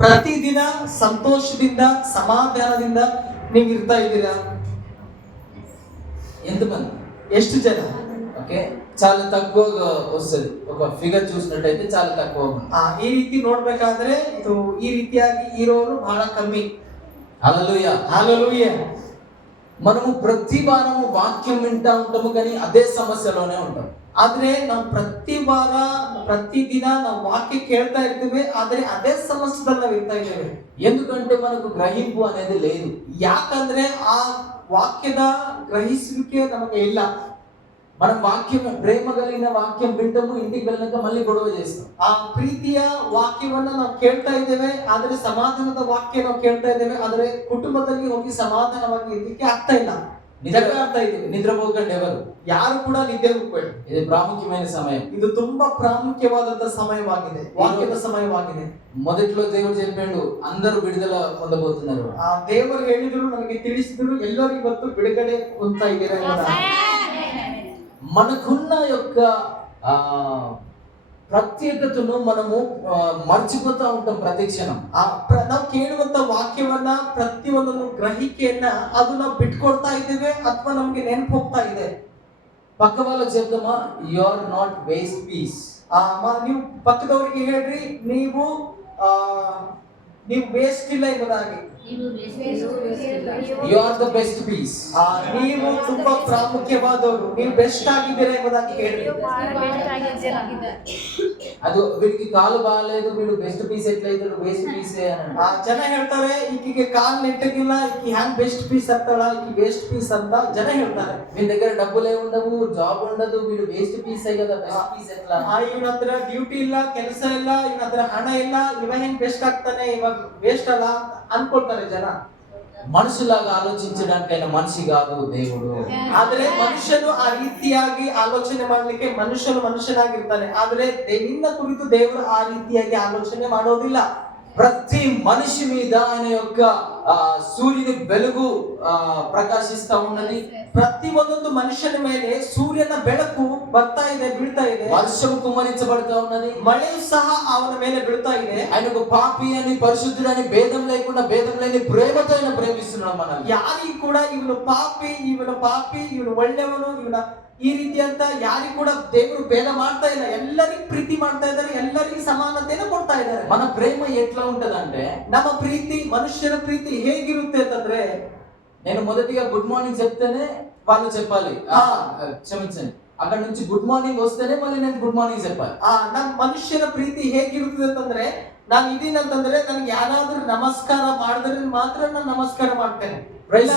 ಪ್ರತಿದಿನ ಸಂತೋಷದಿಂದ సమాధాನದಿಂದ ನೀವು ಇರ್ತಾ ಇದ್ದೀರಾ? ఎంతమంది? ಎಷ್ಟು ಜನ? ఓకే, చాలా తక్కువగా వస్తుంది. ఒక ఫిగర్ చూసినట్టయితే చాలా తక్కువ. ಈ ರೀತಿ ನೋಡ್ಬೇಕಾದ್ರೆ ಇದು ಈ ರೀತಿಯಾಗಿ ಇರೋರು ಬಹಳ ಕಮ್ಮಿ. హల్లెలూయా, హల్లెలూయా. మనము ప్రతి వారము వాక్యం వింటా ఉంటాము, కానీ అదే సమస్యలోనే ఉంటాం. ಆದ್ರೆ ನಾವು ಪ್ರತಿ ವಾರ ಪ್ರತಿದಿನ ನಾವು ವಾಕ್ಯ ಕೇಳ್ತಾ ಇರ್ತೀವಿ, ಆದ್ರೆ ಅದೇ ಸಮಸ್ಯೆದಲ್ಲಿ ನಾವು ಇರ್ತಾ ಇದ್ದೇವೆ. ఎందుకంటే మనకు గ్రహింపు అనేది లేదు. ಯಾಕಂದ್ರೆ ಆ ವಾಕ್ಯದ ಗ್ರಹಿಸುವಿಕೆ ನಮಗೆ ಇಲ್ಲ. మనం వాక్యం, ప్రేమ కలిగిన వాక్యం వింటాము, ఇంటికి వెళ్ళినాక మళ్ళీ గొడవ చేస్తాం. ಆ ಪ್ರೀತಿಯ ವಾಕ್ಯವನ್ನ ನಾವು ಕೇಳ್ತಾ ಇದ್ದೇವೆ, ಆದ್ರೆ ಸಮಾಧಾನದ ವಾಕ್ಯ ನಾವು ಕೇಳ್ತಾ ಇದ್ದೇವೆ, ಆದ್ರೆ ಕುಟುಂಬದಲ್ಲಿ ಹೋಗಿ ಸಮಾಧಾನವಾಗಿ ಇರ್ಲಿಕ್ಕೆ ಆಗ್ತಾ ಇಲ್ಲ. నిద్రపోతా ఇದ್ದೀವಿ. నిద్రపోకండి ఎవరు, ಯಾರು ಕೂಡ ನಿದ್ದೆ ಹೋಗ್ಬೇಡಿ. ఇది ప్రాముఖ్యమైన సమయం. ಇದು ತುಂಬಾ ಪ್ರಾಮುಖ್ಯವಾದಂತ ಸಮಯವಾಗಿದೆ, ವಾಕ್ಯದ ಸಮಯವಾಗಿದೆ. మొదట్లో దేవుడు చెప్పాడు, అందరూ విడుదల పొందబోతున్నారు. ಆ ದೇವರು ಹೇಳಿದ್ರು, ನನಗೆ ತಿಳಿಸಿದ್ರು, ಎಲ್ಲರೂ ಇವತ್ತು ಬಿಡುಗಡೆ ಹೊಂದ್ತಾ ಇದ್ದೀರಾ ಎಂಬುದಾಗಿ. మనకున్న యొక్క ಪ್ರತ್ಯೇಕತೆಯನ್ನು మనము ಮರ್ಚಿపోತಾ ఉంటాం ಪ್ರತಿ ಕ್ಷಣ. ನಾವು ಕೇಳುವಂತ ವಾಕ್ಯವನ್ನ ಪ್ರತಿಯೊಂದನ್ನು ಗ್ರಹಿಕೆಯನ್ನ ಅದು ನಾವು ಬಿಟ್ಕೊಡ್ತಾ ಇದ್ದೇವೆ ಅಥವಾ ನಮ್ಗೆ ನೆನಪು ಹೋಗ್ತಾ ಇದೆ. ಪಕ್ಕ వాళ్ళకి చెప్తామా, you are not waste piece. ನೀವು ಪಕ್ಕದವರಿಗೆ ಹೇಳ್ರಿ, ನೀವು ವೇಸ್ಟ್ ಇಲ್ಲ ಎಂಬುದಾಗಿ. You are the best piece. ನೀವು ತುಂಬಾ ಪ್ರಾಮುಖ್ಯವಾದವರು, ನೀವು ಬೆಸ್ಟ್ ಆಗಿದ್ದೀರಾ ಎಂಬುದಾಗಿ ಹೇಳ್ರಿ. ಅದು వీడికి కాలు బాగాలేదు, వీడు ಬೆಸ್ಟ್ ಪೀಸ್ ಎಟ್ಲೈತಾడు, ವೇಸ್ಟ್ ಪೀಸೇ అని. ಜನ ಹೇಳ್ತಾರೆ, ಈಕಿಗೆ ಕಾಲ್ ನೆಟ್ಟಗಿಲ್ಲ, ಈಕಿ ಹ್ಯಾಂಗ್ ಬೆಸ್ಟ್ ಪೀಸ್ ಆಗ್ತಾಳ, ಈಕಿ ವೇಸ್ಟ್ ಪೀಸ್ ಅಂತ ಜನ ಹೇಳ್ತಾರೆ. మీ దగ్గర డబ్బులే ఉండవు, జాబ్ ఉండదు, వీడు వేస్ట్ పీసే కదా, ಬೆಸ್ಟ್ ಪೀಸ್ ఎట్లా? ಇವನ ಹತ್ರ ಡ್ಯೂಟಿ ಇಲ್ಲ, ಕೆಲಸ ಇಲ್ಲ, ಇವನ ಹತ್ರ ಹಣ ಇಲ್ಲ, ಇವ ಹೆಂಗ್ ಬೆಸ್ಟ್ ಆಗ್ತಾನೆ, ಇವಾಗ ವೇಸ್ಟ್ ಅಲ್ಲ ಅಂತ ಅನ್ಕೊಳ್ತಾರೆ ಜನ. ಮನುಷ್ಯಲಾగా ಆಲೋಚಿಸడానికైనా ಮನುಷ್ಯ ಕಾದು దేవుడు. ಆದ್ರೆ ಮನುಷ್ಯನು ಆ ರೀತಿಯಾಗಿ ಆಲೋಚನೆ ಮಾಡ್ಲಿಕ್ಕೆ ಮನುಷ್ಯನಾಗಿರ್ತಾನೆ, ಆದ್ರೆ ನಿನ್ನ ಕುರಿತು ದೇವರು ಆ ರೀತಿಯಾಗಿ ಆಲೋಚನೆ ಮಾಡೋದಿಲ್ಲ. ప్రతి మనిషి మీద ఆయన యొక్క సూర్యుని వెలుగు ప్రకాశిస్తా ఉన్నది. ಪ್ರತಿ ಒಂದೊಂದು ಮನುಷ್ಯನ ಮೇಲೆ ಸೂರ್ಯನ ಬೆಳಕು ಬರ್ತಾ ಇದೆ, ಬೀಳ್ತಾ ಇದೆ. వర్షం కుమ్మరించబడతా ఉన్నది, ಮಳೆಯು ಸಹ ಅವನ ಮೇಲೆ ಬೀಳ್ತಾ ಇದೆ. ఆయనకు పాపి అని పరిశుద్ధుడని భేదం లేకుండా, భేదం లేని ప్రేమతో ఆయన ప్రేమిస్తున్నాడు మనల్ని. ಯಾರಿಗೂ ಕೂಡ ಇವನು ಪಾಪಿ, ಇವನು ಒಳ್ಳೆಯವನು, ಈ ರೀತಿ ಅಂತ ಯಾರಿಗೂ ಕೂಡ ದೇವರು ಭೇದ ಮಾಡ್ತಾ ಇಲ್ಲ. ಎಲ್ಲರಿಗೂ ಪ್ರೀತಿ ಮಾಡ್ತಾ ಇದ್ದಾರೆ, ಎಲ್ಲರಿಗೂ ಸಮಾನತೆಯನ್ನು ಕೊಡ್ತಾ ಇದ್ದಾರೆ. మన ప్రేమ ఎట్లా ఉంటదంటే, ನಮ್ಮ ಪ್ರೀತಿ, ಮನುಷ್ಯರ ಪ್ರೀತಿ ಹೇಗಿರುತ್ತೆ ಅಂತಂದ್ರೆ, నేను మొదటిగా గుడ్ మార్నింగ్ చెప్తేనే వాళ్ళు చెప్పాలి, క్షమించండి, అక్కడ నుంచి గుడ్ మార్నింగ్ వస్తేనే మళ్ళీ నేను గుడ్ మార్నింగ్ చెప్పాలి. ನಮ್ಮ ಮನುಷ್ಯರ ಪ್ರೀತಿ ಹೇಗಿರುತ್ತದೆ ಅಂತಂದ್ರೆ, ನಾನು ಇದೀನಿ ಅಂತಂದ್ರೆ ನನಗೆ ಯಾರಾದ್ರೂ ನಮಸ್ಕಾರ ಮಾಡಿದ್ರೆ ಮಾತ್ರ ನಾನು ನಮಸ್ಕಾರ ಮಾಡ್ತೇನೆ. ಪ್ರೈಸ್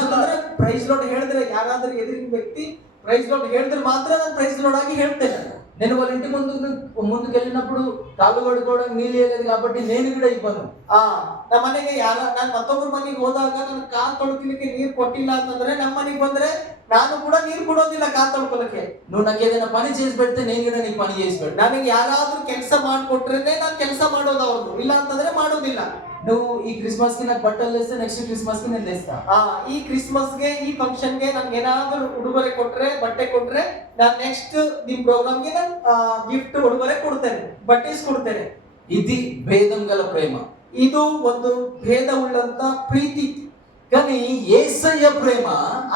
ಲಾರ್ಡ್ ಹೇಳಿದ್ರೆ, ಯಾರಾದ್ರೂ ಎದುರಿನ ವ್ಯಕ್ತಿ ಪ್ರೈಸ್ ಲಾರ್ಡ್ ಹೇಳಿದ್ರೆ ಮಾತ್ರ ನಾನು ಪ್ರೈಸ್ ಲಾರ್ಡ್ ಆಗಿ ಹೇಳ್ತೇನೆ. నేను వాళ్ళ ఇంటి ముందుకు వెళ్ళినప్పుడు కాళ్ళు కడుక్కోవడానికి నీళ్ళు వేయలేదు కాబట్టి నేను కూడా ఇవ్వను. ನಮ್ಮ ಮನೆಗೆ ನಾನು ಮತ್ತೊಬ್ಬರ ಮನೆಗೆ ಹೋದಾಗ ನಾನು ಕಾಲ್ ತೊಳ್ಕೊಲಿಕ್ಕೆ ನೀರು ಕೊಟ್ಟಿಲ್ಲ ಅಂತಂದ್ರೆ, ನಮ್ಮ ಮನೆಗೆ ಬಂದ್ರೆ ನಾನು ಕೂಡ ನೀರು ಕೊಡೋದಿಲ್ಲ ಕಾಲ್ ತೊಳ್ಕೊಳಕ್ಕೆ. నువ్వు నాకు ఏదైనా పని చేసి పెడితే నేను కూడా నీకు పని చేసి పెడతా. ನನಗೆ ಯಾರಾದ್ರೂ ಕೆಲಸ ಮಾಡಿಕೊಟ್ರೇನೆ ನಾನು ಕೆಲಸ ಮಾಡೋದು ಅವ್ರದ್ದು, ಇಲ್ಲ ಅಂತಂದ್ರೆ ಮಾಡೋದಿಲ್ಲ. నువ్వు ఈ క్రిస్మస్ కి నాకు బట్టలు తెస్తే నెక్స్ట్ క్రిస్మస్ కి నేను తెస్తా. ಈ ಕ್ರಿಸ್ಮಸ್ಗೆ, ಈ ಫಂಕ್ಷನ್ಗೆ ನನ್ಗೆ ಏನಾದ್ರೂ ಉಡುಗೊರೆ ಕೊಟ್ರೆ, ಬಟ್ಟೆ ಕೊಟ್ರೆ, ನಾನು ನೆಕ್ಸ್ಟ್ ನಿಮ್ ಪ್ರೋಗ್ರಾಮ್ಗೆ ನಾನು ಗಿಫ್ಟ್ ಉಡುಗೊರೆ ಕೊಡ್ತೇನೆ, ಬಟ್ಟೆ ಕೊಡ್ತೇನೆ. ఇది భేదం గల ప్రేమ. ಇದು ಒಂದು ಭೇದವುಳ್ಳಂತ ಪ್ರೀತಿ. కానీ యేసయ్య ప్రేమ,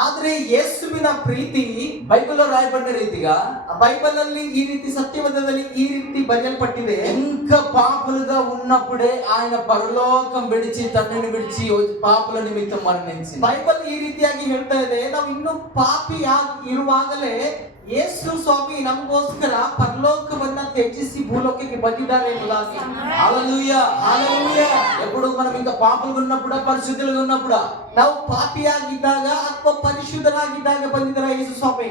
ಆದ್ರೆ ಯೇಸುವಿನ ಪ್ರೀತಿ బైబిల్లో రాయబడిన రీతిగా, ಬೈಬಲ್ ಅಲ್ಲಿ ಈ ರೀತಿ, ಸತ್ಯವೇದದಲ್ಲಿ ಈ ರೀತಿ ಬರೆಯಲ್ಪಟ್ಟಿದೆ. ఇంకా పాపులుగా ఉన్నప్పుడే ఆయన పరలోకం విడిచి, తండ్రిని విడిచి పాపుల నిమిత్తం మరణించింది. ಬೈಬಲ್ ಈ ರೀತಿಯಾಗಿ ಹೇಳ್ತಾ ಇದೆ, ನಾವು ಇನ್ನು ಪಾಪಿಯಾಗಿ ಇರುವಾಗಲೇ ಯೇಸು ಸ್ವಾಮಿ ನಮಗೋಸ್ಕರ ಪರಲೋಕವನ್ನ ತ್ಯಜಿಸಿ ಭೂಲೋಕಕ್ಕೆ ಬಂದಿದ್ದಾರೆ ಎಂಬುದಾಗಿ. హల్లెలూయా, హల్లెలూయా. ఎప్పుడు మనం ఇంకా పాపులుగా ఉన్నప్పుడా, పరిశుద్ధులుగా ఉన్నప్పుడా? ನಾವು ಪಾಪಿಯಾಗಿದ್ದಾಗ ಅಥವಾ ಪರಿಶುದ್ಧರಾಗಿದ್ದಾಗ ಬಂದಿದ್ದಾರೆ ಯೇಸು ಸ್ವಾಮಿ.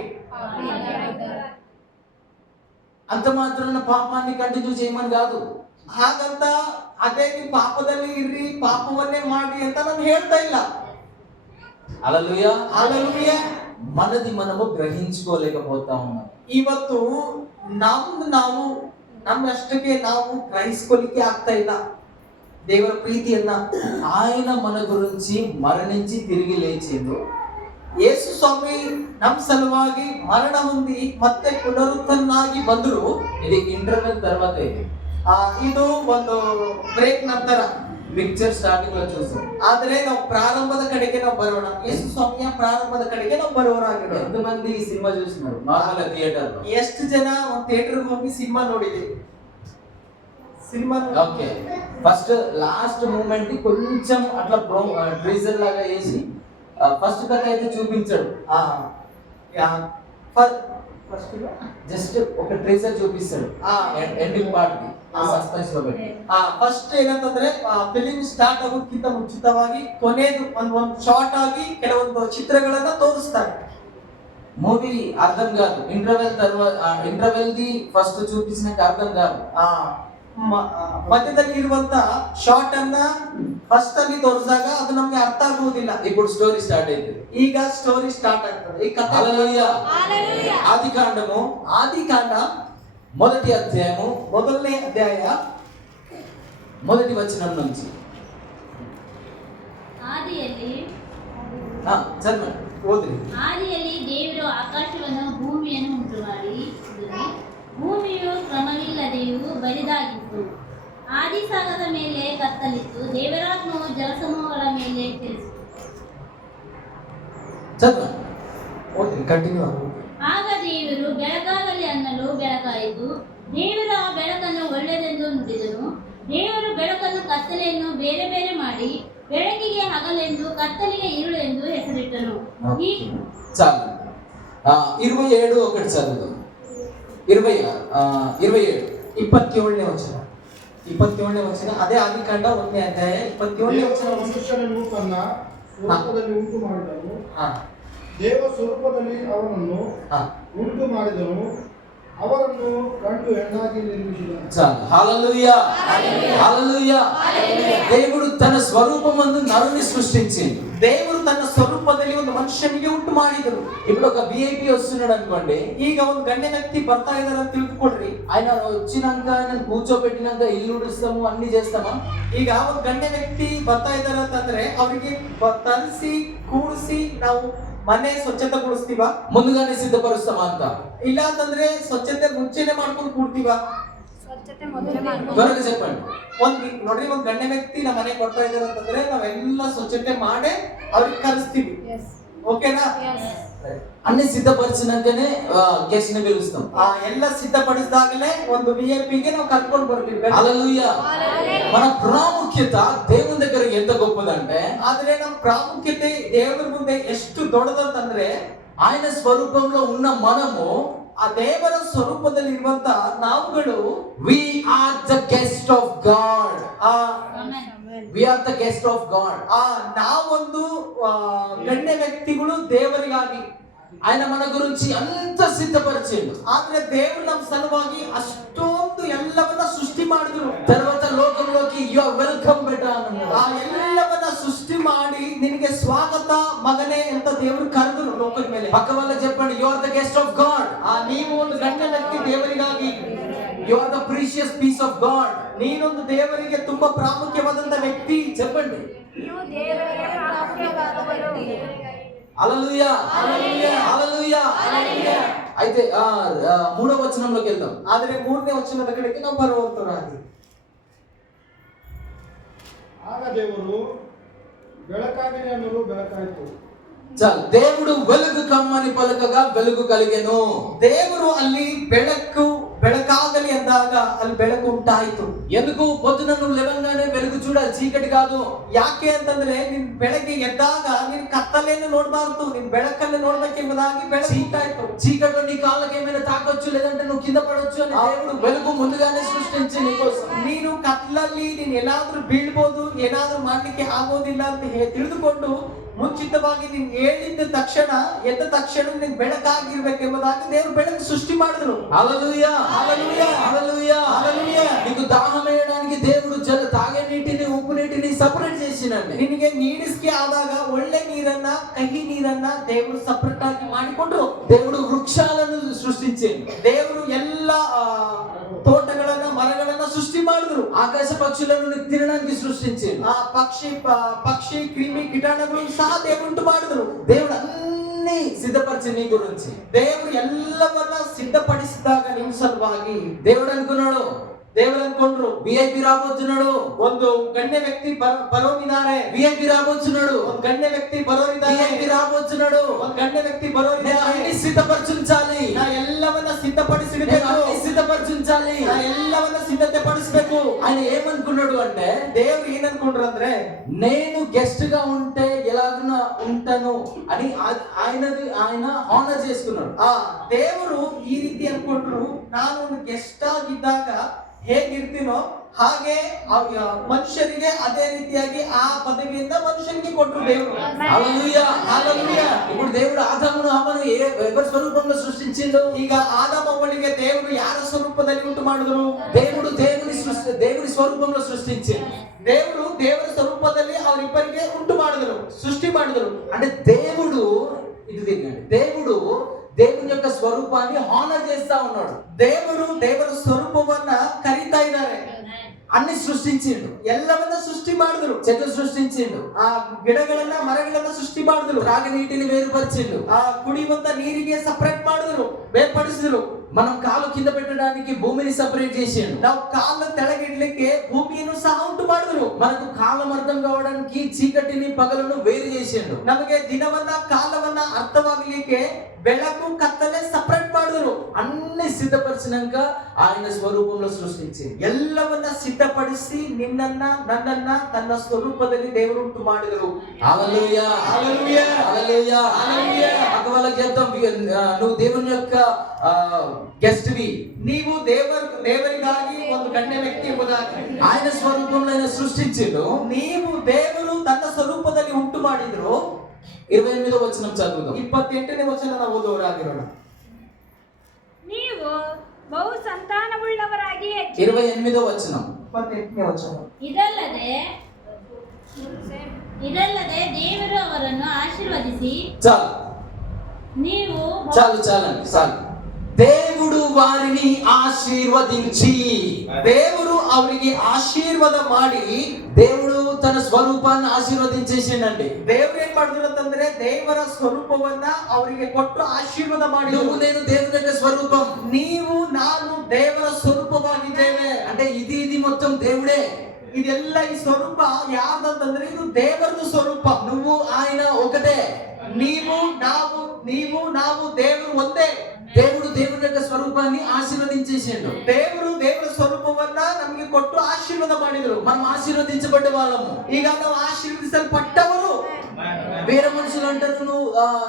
అంత మాత్రాన పాపాన్ని కంటిన్యూ చేయమని కాదు. ಹಾಗಂತ ಅದೇ ನೀವು ಪಾಪದಲ್ಲಿ ಇರ್ರಿ, ಪಾಪವನ್ನೇ ಮಾಡಿ ಅಂತ ನಾನು ಹೇಳ್ತಾ ಇಲ್ಲ. హల్లెలూయా, హల్లెలూయా. మనది మనము గ్రహించుకోలేకపోతా ఉన్నాం. ಇವತ್ತು ನಮ್ಮಷ್ಟಕ್ಕೆ ನಾವು ಗ್ರಹಿಸ್ಕೊಲಿಕ್ಕೆ ಆಗ್ತಾ ಇಲ್ಲ ದೇವರ ಪ್ರೀತಿಯನ್ನ. ఆయన మన గురించి మరణించి తిరిగి లేచిండు. ಯೇಸು ಸ್ವಾಮಿ ನಮ್ಮ ಸಲುವಾಗಿ ಮರಣ ಹೊಂದಿ ಮತ್ತೆ ಪುನರುತ್ಥಾನಾಗಿ ಬಂದರು. ఇది ఇంటర్వెల్ తర్వాత, ಇದು ಒಂದು ಬ್ರೇಕ್ ನಂತರ. పిక్చర్ స్టార్టింగ్ లో చూసాం. ಆದ್ರೆ ನಾವು ಪ್ರಾರಂಭದ ಕಡೆಗೆ ನಾವು ಬರೋಣ. ಯೇಸು ಸ್ವಾಮಿಯ ಪ್ರಾರಂಭದ ಕಡೆಗೆ ನಾವು ಬರೋರಾಗಿರೋಣ. ఎంతమంది ఈ సినిమా చూస్తున్నారు నార్మల్ థియేటర్ లో? ಎಷ್ಟು ಜನ ಒಂದು ಥಿಯೇಟರ್ ಹೋಗಿ ಸಿನಿಮಾ ನೋಡಿದೀವಿ? Cinema okay, first last moment కొంచెం అట్లా ట్రీజర్ లాగా వేసి ఫస్ట్ కథ అయితే చూపించాడు. ఫస్ట్ జస్ట్ ఒక ట్రీజర్ చూపిస్తాడు ఎండింగ్ పార్ట్ కి సస్పెన్స్ లో పెట్టి. ಫಸ್ಟ್ ಏನಂತಂದ್ರೆ ಫಿಲಿಂ ಸ್ಟಾರ್ಟ್ ಆಗೋಕ್ಕಿಂತ ಮುಂಚಿತವಾಗಿ ಕೊನೆದು ಒಂದು ಶಾರ್ಟ್ ಆಗಿ ಕೆಲವೊಂದು ಚಿತ್ರಗಳನ್ನ ತೋರಿಸ್ತಾರೆ. మూవీ అర్థం కాదు, ఇంటర్వెల్ తర్వాత ఇంటర్వెల్ ది ఫస్ట్ చూపించినట్టు అర్థం కాదు. ಮಧ್ಯದಲ್ಲಿ ಇರುವಂತ ಶಾರ್ಟ್ ಅನ್ನ ಫಸ್ಟ್ ಅಲ್ಲಿ ತೋರಿಸಿದಾಗ ಅದು ನಮ್ಗೆ ಅರ್ಥ ಆಗುವುದಿಲ್ಲ. ఇప్పుడు స్టోరీ స్టార్ట్ అయింది. ಈಗ ಸ್ಟೋರಿ ಸ್ಟಾರ್ಟ್ ಆಗ್ತದೆ. ಈ ಕಥೆ హల్లెలూయా. ఆదికాండము ఆదికాండ మొదటి అధ్యాయము ಮೊದಲನೇ ಅಧ್ಯಾಯ మొదటి వచనం నుంచి ಆದಿಯಲ್ಲಿ చదవండి, ಓದ್ರಿ. ಆದಿಯಲ್ಲಿ ದೇವರು ಆಕಾಶವನ್ನು ಭೂಮಿಯನ್ನು ಉಂಟು ಮಾಡಿದನು. ಭೂಮಿಯು ಕ್ರಮವಿಲ್ಲದೆಯೂ ಬರಿದಾಗಿತ್ತು. ಆದಿಸಾಗರದ ಮೇಲೆ ಕತ್ತಲಿತ್ತು. ದೇವರಾತ್ಮವು ಜಲಸಮೂಹಗಳ ಮೇಲೆ ಚಲಿಸಿತು. చదవండి, ಓದ್ರಿ, ಕಂಟಿನ್ಯೂ ಆಗಿ. ಆಗ ದೇವರು ಬೆಳಕಾಗಲಿ ಅನ್ನಲು ಬೆಳಕಾಯಿತು. ದೇವರು ಆ ಬೆಳಕನ್ನು ಒಳ್ಳೆಯದೆಂದು ನುಡಿದನು. ದೇವರು ಬೆಳಕನ್ನು ಕತ್ತಲೆಯನ್ನು ಬೇರೆ ಬೇರೆ ಮಾಡಿ ಬೆಳಕಿಗೆ ಹಗಲೆಂದು ಕತ್ತಲಿಗೆ ಇರುಳು ಎಂದು ಹೆಸರಿಟ್ಟನು. ಈ చాలు. 27 ఒకటి చదువుదాం. 27 27ನೇ ವಚನ. 27ನೇ ವಚನ ಅದೇ ಆದಿಕಾಂಡ 1ನೇ ಅಧ್ಯಾಯ 27ನೇ ವಚನ. ಮನುಷ್ಯನನ್ನು ತನ್ನ ಸ್ವರೂಪದಲ್ಲಿ ಉಂಟು ಮಾಡಿದನು. ಹಾ ದೇವ ಸ್ವರೂಪದಲ್ಲಿ ಅವನನ್ನು ಹಾ ಉಂಟು ಮಾಡಿದನು. ಅವರನ್ನು ಗಂಡು ಹೆಣ್ಣಾಗಿ ನಿರ್ಮಿಸಿದನು. చాలు. హల్లెలూయా, హల్లెలూయా. దేవుడు తన స్వరూపమందు నరుని సృష్టించింది. ದೇವರು ತನ್ನ ಸ್ವರೂಪದಲ್ಲಿ ಒಂದು ಮನುಷ್ಯನಿಗೆ ಉಂಟು ಮಾಡಿದರು. ఇప్పుడు ఒక విఐపి వస్తున్నాడు అనుకోండి, ಈಗ ಒಂದು ಗಣ್ಯ ವ್ಯಕ್ತಿ ಬರ್ತಾ ಇದಾರೆ ಅಂತ ತಿಳ್ಕೊಡ್ರಿ. ఆయన వచ్చినాక ఆయన కూర్చోబెట్టినాక ఇల్లు ఉడుస్తాము అన్ని చేస్తామా? ಈಗ ಒಂದು ಗಣ್ಯ ವ್ಯಕ್ತಿ ಬರ್ತಾ ಇದಾರೆ ಅಂತಂದ್ರೆ ಅವರಿಗೆ ತರಿಸಿ ಕೂಡಿಸಿ ನಾವು ಮನೆ ಸ್ವಚ್ಛತೆಗೊಳಿಸ್ತೀವ? ముందుగానే సిద్ధపరుస్తామా అంత? ಇಲ್ಲ ಅಂತಂದ್ರೆ ಸ್ವಚ್ಛತೆ ಮುಂಚೆನೆ ಮಾಡ್ಕೊಂಡು ಕೂಡ್ತೀವ? త్వరగా చెప్పండి. ನೋಡ್ರಿ, ಒಂದ್ ಗಣ್ಯ ವ್ಯಕ್ತಿ ನಮ್ಮ ಮನೆಗೆ ಬರ್ತಾ ಇದಾರೆ ಅಂತಂದ್ರೆ ನಾವೆಲ್ಲ ಸ್ವಚ್ಛತೆ ಮಾಡಿ ಅವ್ರಿಗೆ ಕರೆಸ್ತೀವಿ. ಓಕೆನಾ? అన్ని సిద్ధపరిచినాకనే గెస్ట్ ని పిలుస్తాం. ಎಲ್ಲ ಸಿದ್ಧಪಡಿಸಿದಾಗಲೇ ಒಂದು ವಿಐಪಿಗೆ ನಾವು ಕರ್ಕೊಂಡು ಬರ್ತೀವಿ. హల్లెలూయా. మన ప్రాముఖ్యత దేవుని దగ్గర ఎంత గొప్పదంటే, ಆದ್ರೆ ನಮ್ಮ ಪ್ರಾಮುಖ್ಯತೆ ದೇವರ ಮುಂದೆ ಎಷ್ಟು ದೊಡ್ಡದಂತಂದ್ರೆ, ఆయన స్వరూపంలో ఉన్న మనము, ಆ ದೇವರ ಸ್ವರೂಪದಲ್ಲಿ ಇರುವಂತ ನಾವುಗಳು we are the guest of God. Amen. We are the guest of God. ನಾವೊಂದು ಗಣ್ಯ ವ್ಯಕ್ತಿಗಳು ದೇವರಿಗಾಗಿ. ఆయన మన గురించి అంత సిద్ధపరిచిండు. ಆದ್ರೆ ದೇವರು ನಮ್ಮ ಸಲುವಾಗಿ ಅಷ್ಟೊಂದು ಎಲ್ಲವನ್ನ ಸೃಷ್ಟಿ ಮಾಡಿದ್ರು. తర్వాత లోకంలోకి యు ఆర్ వెల్కమ్ బెటా అన్నాడు. ಎಲ್ಲವನ್ನ ಸೃಷ್ಟಿ ಮಾಡಿ ನಿನಗೆ ಸ್ವಾಗತ ಮಗನೇ ಅಂತ ದೇವರು ಕರೆದ್ರು ಲೋಕದ ಮೇಲೆ. పక్క వాళ్ళకి చెప్పండి, you are the guest of God. ನೀವು ಒಂದು ಗಣ್ಯ ವ್ಯಕ್ತಿ ದೇವರಿಗಾಗಿ. You are the precious piece of God. ನೀನೊಂದು ದೇವರಿಗೆ ತುಂಬಾ ಪ್ರಾಮುಖ್ಯವಾದಂತ ವ್ಯಕ್ತಿ. చెప్పండి. ನೀವು ದೇವರಿಗೆ ಪ್ರಾಮುಖ್ಯವಾದವರು. హల్లెలూయా, హల్లెలూయా, హల్లెలూయా. అయితే 3వ వచనంలోకి వెళ్దాం. ಆದ್ರೆ 3ನೇ ವಚನದ ಕಡೆಗೆ ನಾವು ಬರುವಂತರಾಗಿ. ಆಗ ದೇವರು ಬೆಳಕಾಗಲಿ ಅನ್ನಲು ಬೆಳಕಾಯಿತು. చాలు. దేవుడు వెలుగు కమ్మని పలకగా వెలుగు కలిగెను. ದೇವರು ಅಲ್ಲಿ ಬೆಳಕಾಗಲಿ ಅಂದಾಗ ಅಲ್ಲಿ ಬೆಳಕು ಉಂಟಾಯಿತು. ఎందుకు? పొద్దున నువ్వు లేవగానే వెలుగు చూడాలి, చీకటి కాదు. ಯಾಕೆ ಅಂತಂದ್ರೆ ನೀನ್ ಬೆಳಗ್ಗೆ ಎದ್ದಾಗ ನೀನ್ ಕತ್ತಲೆಯನ್ನು ನೋಡಬಾರ್ದು, ನೀನ್ ಬೆಳಕನ್ನು ನೋಡ್ಬೇಕೆಂಬುದಾಗಿ ಬೆಳಕು ಉಂಟಾಯಿತು. చీకట్లో నీ కాళ్ళకి ఏమైనా తాకొచ్చు, లేదంటే నువ్వు కింద పడొచ్చు అని దేవుడు వెలుగు ముందుగానే సృష్టించి నీకోసం. ನೀನು ಕತ್ತಲಲ್ಲಿ ನೀನ್ ಎಲ್ಲಾದ್ರೂ ಬೀಳ್ಬೋದು, ಏನಾದ್ರೂ ಮಾಡ್ಲಿಕ್ಕೆ ಆಗೋದಿಲ್ಲ ಅಂತ ತಿಳಿದುಕೊಂಡು ಮುಂಚಿತವಾಗಿ ನೀನ್ ಹೇಳಿದ ತಕ್ಷಣ ಎದ್ದ ತಕ್ಷಣ ನೀನ್ ಬೆಳಕಾಗಿರ್ಬೇಕೆಂಬುದಾಗಿ ದೇವರು ಬೆಳಕು ಸೃಷ್ಟಿ ಮಾಡಿದ್ರು. హల్లెలూయా, హల్లెలూయా, హల్లెలూయా, హల్లెలూయా. నీకు దాహం వేయడానికి దేవుడు తాగే నీటిని, ఉప్పు నీటిని సపరేట్ చేసినండి. ನಿನಗೆ ನೀಡಿಸ್ಕೆ ಆದಾಗ ಒಳ್ಳೆ ನೀರನ್ನ ಕಹಿ ನೀರನ್ನ ದೇವರು ಸಪರೇಟ್ ಆಗಿ ಮಾಡಿಕೊಂಡ್ರು. దేవుడు వృక్షాలను సృష్టించిండు. ದೇವರು ಎಲ್ಲ ತೋಟಗಳನ್ನ ಮರಗಳನ್ನ ಸೃಷ್ಟಿ ಮಾಡಿದ್ರು. ఆకాశ పక్షులను తినడానికి సృష్టించిండు. ಆ ಪಕ್ಷಿ ಕ್ರಿಮಿ ಕೀಟಾಣುಗಳನ್ನು ಸಹ ದೇವರು ಉಂಟು ಮಾಡಿದ್ರು. దేవుడు అన్ని సిద్ధపరిచి నీ గురించి. ದೇವರು ಎಲ್ಲವನ್ನ ಸಿದ್ಧಪಡಿಸಿದಾಗ ನಿಮ್ಮ ಸಲುವಾಗಿ దేవుడు అనుకున్నాడు, ದೇವರು ಅನ್ಕೊಂಡ್ರು విఐపి రాబోతున్నాడు, ಒಂದು ಗಣ್ಯ ವ್ಯಕ್ತಿ ಬರೋರಿದ್ದಾರೆ, విఐపి రాబోతున్నాడు, ಒಂದು ಗಣ್ಯ ವ್ಯಕ್ತಿ ಬರೋರಿದ್ದಾರೆ, విఐపి రాబోతున్నాడు. ಒಂದು ಗಣ್ಯ ವ್ಯಕ್ತಿ నేను ಬರೋರಿದ್ದಾರೆ. అన్ని సిద్ధపరచుంచాలి, ನಾ ಎಲ್ಲವನ್ನ నేను ಸಿದ್ಧಪಡಿಸಿಡಬೇಕು, అన్ని సిద్ధపరచుంచాలి. ನಾ ಎಲ್ಲವನ್ನ ಸಿದ್ಧತೆ ಪಡಿಸಬೇಕು. ఆయన ఏమనుకున్నాడు అంటే, ದೇವ್ರು ಏನ್ ಅನ್ಕೊಂಡ್ರು ಅಂದ್ರೆ నేను గెస్ట్ గా ఉంటే ఎలాగైనా ఉంటాను అని ఆయన హానర్ చేసుకున్నాడు. ಆ ದೇವರು ಈ ರೀತಿ ಅನ್ಕೊಂಡ್ರು, ನಾನು ಒಂದು ಗೆಸ್ಟ್ ಆಗಿದ್ದಾಗ ಹೇಗಿರ್ತೀನೋ ಹಾಗೆ ಮನುಷ್ಯರಿಗೆ ಅದೇ ರೀತಿಯಾಗಿ ಆ ಪದವಿಯಿಂದ ಮನುಷ್ಯನಿಗೆ ಕೊಟ್ಟರು ದೇವರು. హల్లెలూయా, హల్లెలూయా. ఇప్పుడు దేవుడు ఆదామును హవ్వను ఎవరి స్వరూపంలో సృష్టించిండు? ಈಗ ಆದಾಮ ಅವಳಿಗೆ ದೇವರು ಯಾರ ಸ್ವರೂಪದಲ್ಲಿ ಉಂಟು ಮಾಡಿದ್ರು? దేవుని స్వరూపంలో సృష్టించిండు. ದೇವರ ಸ್ವರೂಪದಲ್ಲಿ ಅವರಿಬ್ಬರಿಗೆ ಉಂಟು ಮಾಡಿದ್ರು, ಸೃಷ್ಟಿ ಮಾಡಿದ್ರು. అంటే దేవుడు దేవుని యొక్క స్వరూపాన్ని హానర్ చేస్తా ఉన్నాడు. ದೇವರ ಸ್ವರೂಪವನ್ನ ಕರೀತಾ ಇದ್ದಾರೆ. అన్ని సృష్టించిండు, ಎಲ್ಲವನ್ನ ಸೃಷ್ಟಿ ಮಾಡಿದ್ರು. చెట్లు సృష్టించిండు, ಆ ಗಿಡಗಳನ್ನ ಮರಗಳನ್ನ ಸೃಷ್ಟಿ ಮಾಡಿದ್ರು. త్రాగి నీటిని వేరుపరిచిండు, ಆ ಕುಡಿಯುವಂತ ನೀರಿಗೆ ಸಪರೇಟ್ ಮಾಡಿದ್ರು, ಬೇರ್ಪಡಿಸಿದ್ರು. మనం కాలు కింద పెట్టడానికి భూమిని సపరేట్ చేసిండు, ನಾವು ಕಾಲು ತೆಳಗಿಡ್ಲಿಕ್ಕೆ ಭೂಮಿಯನ್ನು ಸಹ ಉಂಟು ಮಾಡಿದ್ರು. మనకు కాలం అర్థం కావడానికి చీకటిని పగలను వేరు చేసిండు, ನಮಗೆ ದಿನವನ್ನ ಕಾಲವನ್ನ ಅರ್ಥವಾಗಲಿಕ್ಕೆ ಬೆಳಕು ಕತ್ತಲೆ ಸಪರೇಟ್ ಮಾಡಿದ್ರು. అన్ని సిద్ధపరిచినాక ఆయన స్వరూపంలో సృష్టించింది. ಎಲ್ಲವನ್ನ ಸಿದ್ಧಪಡಿಸಿ ನಿನ್ನನ್ನ ನನ್ನನ್ನ ತನ್ನ ಸ್ವರೂಪದಲ್ಲಿ ದೇವರು ಉಂಟು ಮಾಡಿದರು. హల్లెలూయా, హల్లెలూయా, హల్లెలూయా, హల్లెలూయా. పక్క వాళ్ళకి చెప్తాం, నువ్వు దేవుని యొక్క గెస్ట్ వి, ನೀವು ದೇವರಿಗಾಗಿ ಒಂದು ಗಣ್ಯ ವ್ಯಕ್ತಿ ಎಂಬುದಾಗಿ ఆయన స్వరూపంలో ఆయన సృష్టించిండు. ನೀವು ದೇವರು ತನ್ನ ಸ್ವರೂಪದಲ್ಲಿ ಉಂಟು ಮಾಡಿದ್ರು. 28వ వచనం చదువుదాం. 28ನೇ ವಚನ ನಾವು ಓದುವವರಾಗಿರೋಣ. ನೀವು ಬಹು ಸಂತಾನವುಳ್ಳವರಾಗಿ ಹೆಚ್ಚಿರಿ. 28వ వచనం. 28ನೇ ವಚನ. ಇದಲ್ಲದೆ ದೇವರು ಅವರನ್ನು ಆಶೀರ್ವದಿಸಿ ನೀವು చాలు. దేవుడు వారిని ఆశీర్వదించి, ದೇವರು ಅವರಿಗೆ ಆಶೀರ್ವಾದ ಮಾಡಿ, దేవుడు తన స్వరూపాన్ని ఆశీర్వదించేసిండండి. ದೇವರು ಏನ್ ಮಾಡಿದ್ರು ಅಂತಂದ್ರೆ ದೇವರ ಸ್ವರೂಪವನ್ನ ಅವರಿಗೆ ಕೊಟ್ಟು ಆಶೀರ್ವಾದ ಮಾಡಿ, నువ్వు నేను దేవుని యొక్క స్వరూపం, ನೀವು ನಾನು ದೇವರ ಸ್ವರೂಪವಾಗಿದ್ದೇವೆ. అంటే ఇది మొత్తం దేవుడే. ಇದೆಲ್ಲ ಈ ಸ್ವರೂಪ ಯಾರ್ದಂತಂದ್ರೆ ಇದು ದೇವರದು ಸ್ವರೂಪ. నువ్వు ఆయన ఒకటే, ನೀವು ನಾವು ದೇವರು ಒಂದೇ. దేవుడు దేవుని యొక్క స్వరూపాన్ని ఆశీర్వదించేసిండు. ದೇವರ ಸ್ವರೂಪವನ್ನ ನಮಗೆ ಕೊಟ್ಟು ಆಶೀರ್ವಾದ ಮಾಡಿದ್ರು. మనం ఆశీర్వదించబడ్డ వాళ్ళము. ಈಗ ನಾವು ಆಶೀರ್ವದಿಸಲ್ಪಟ್ಟವರು. వేరే మనుషులు అంటారు,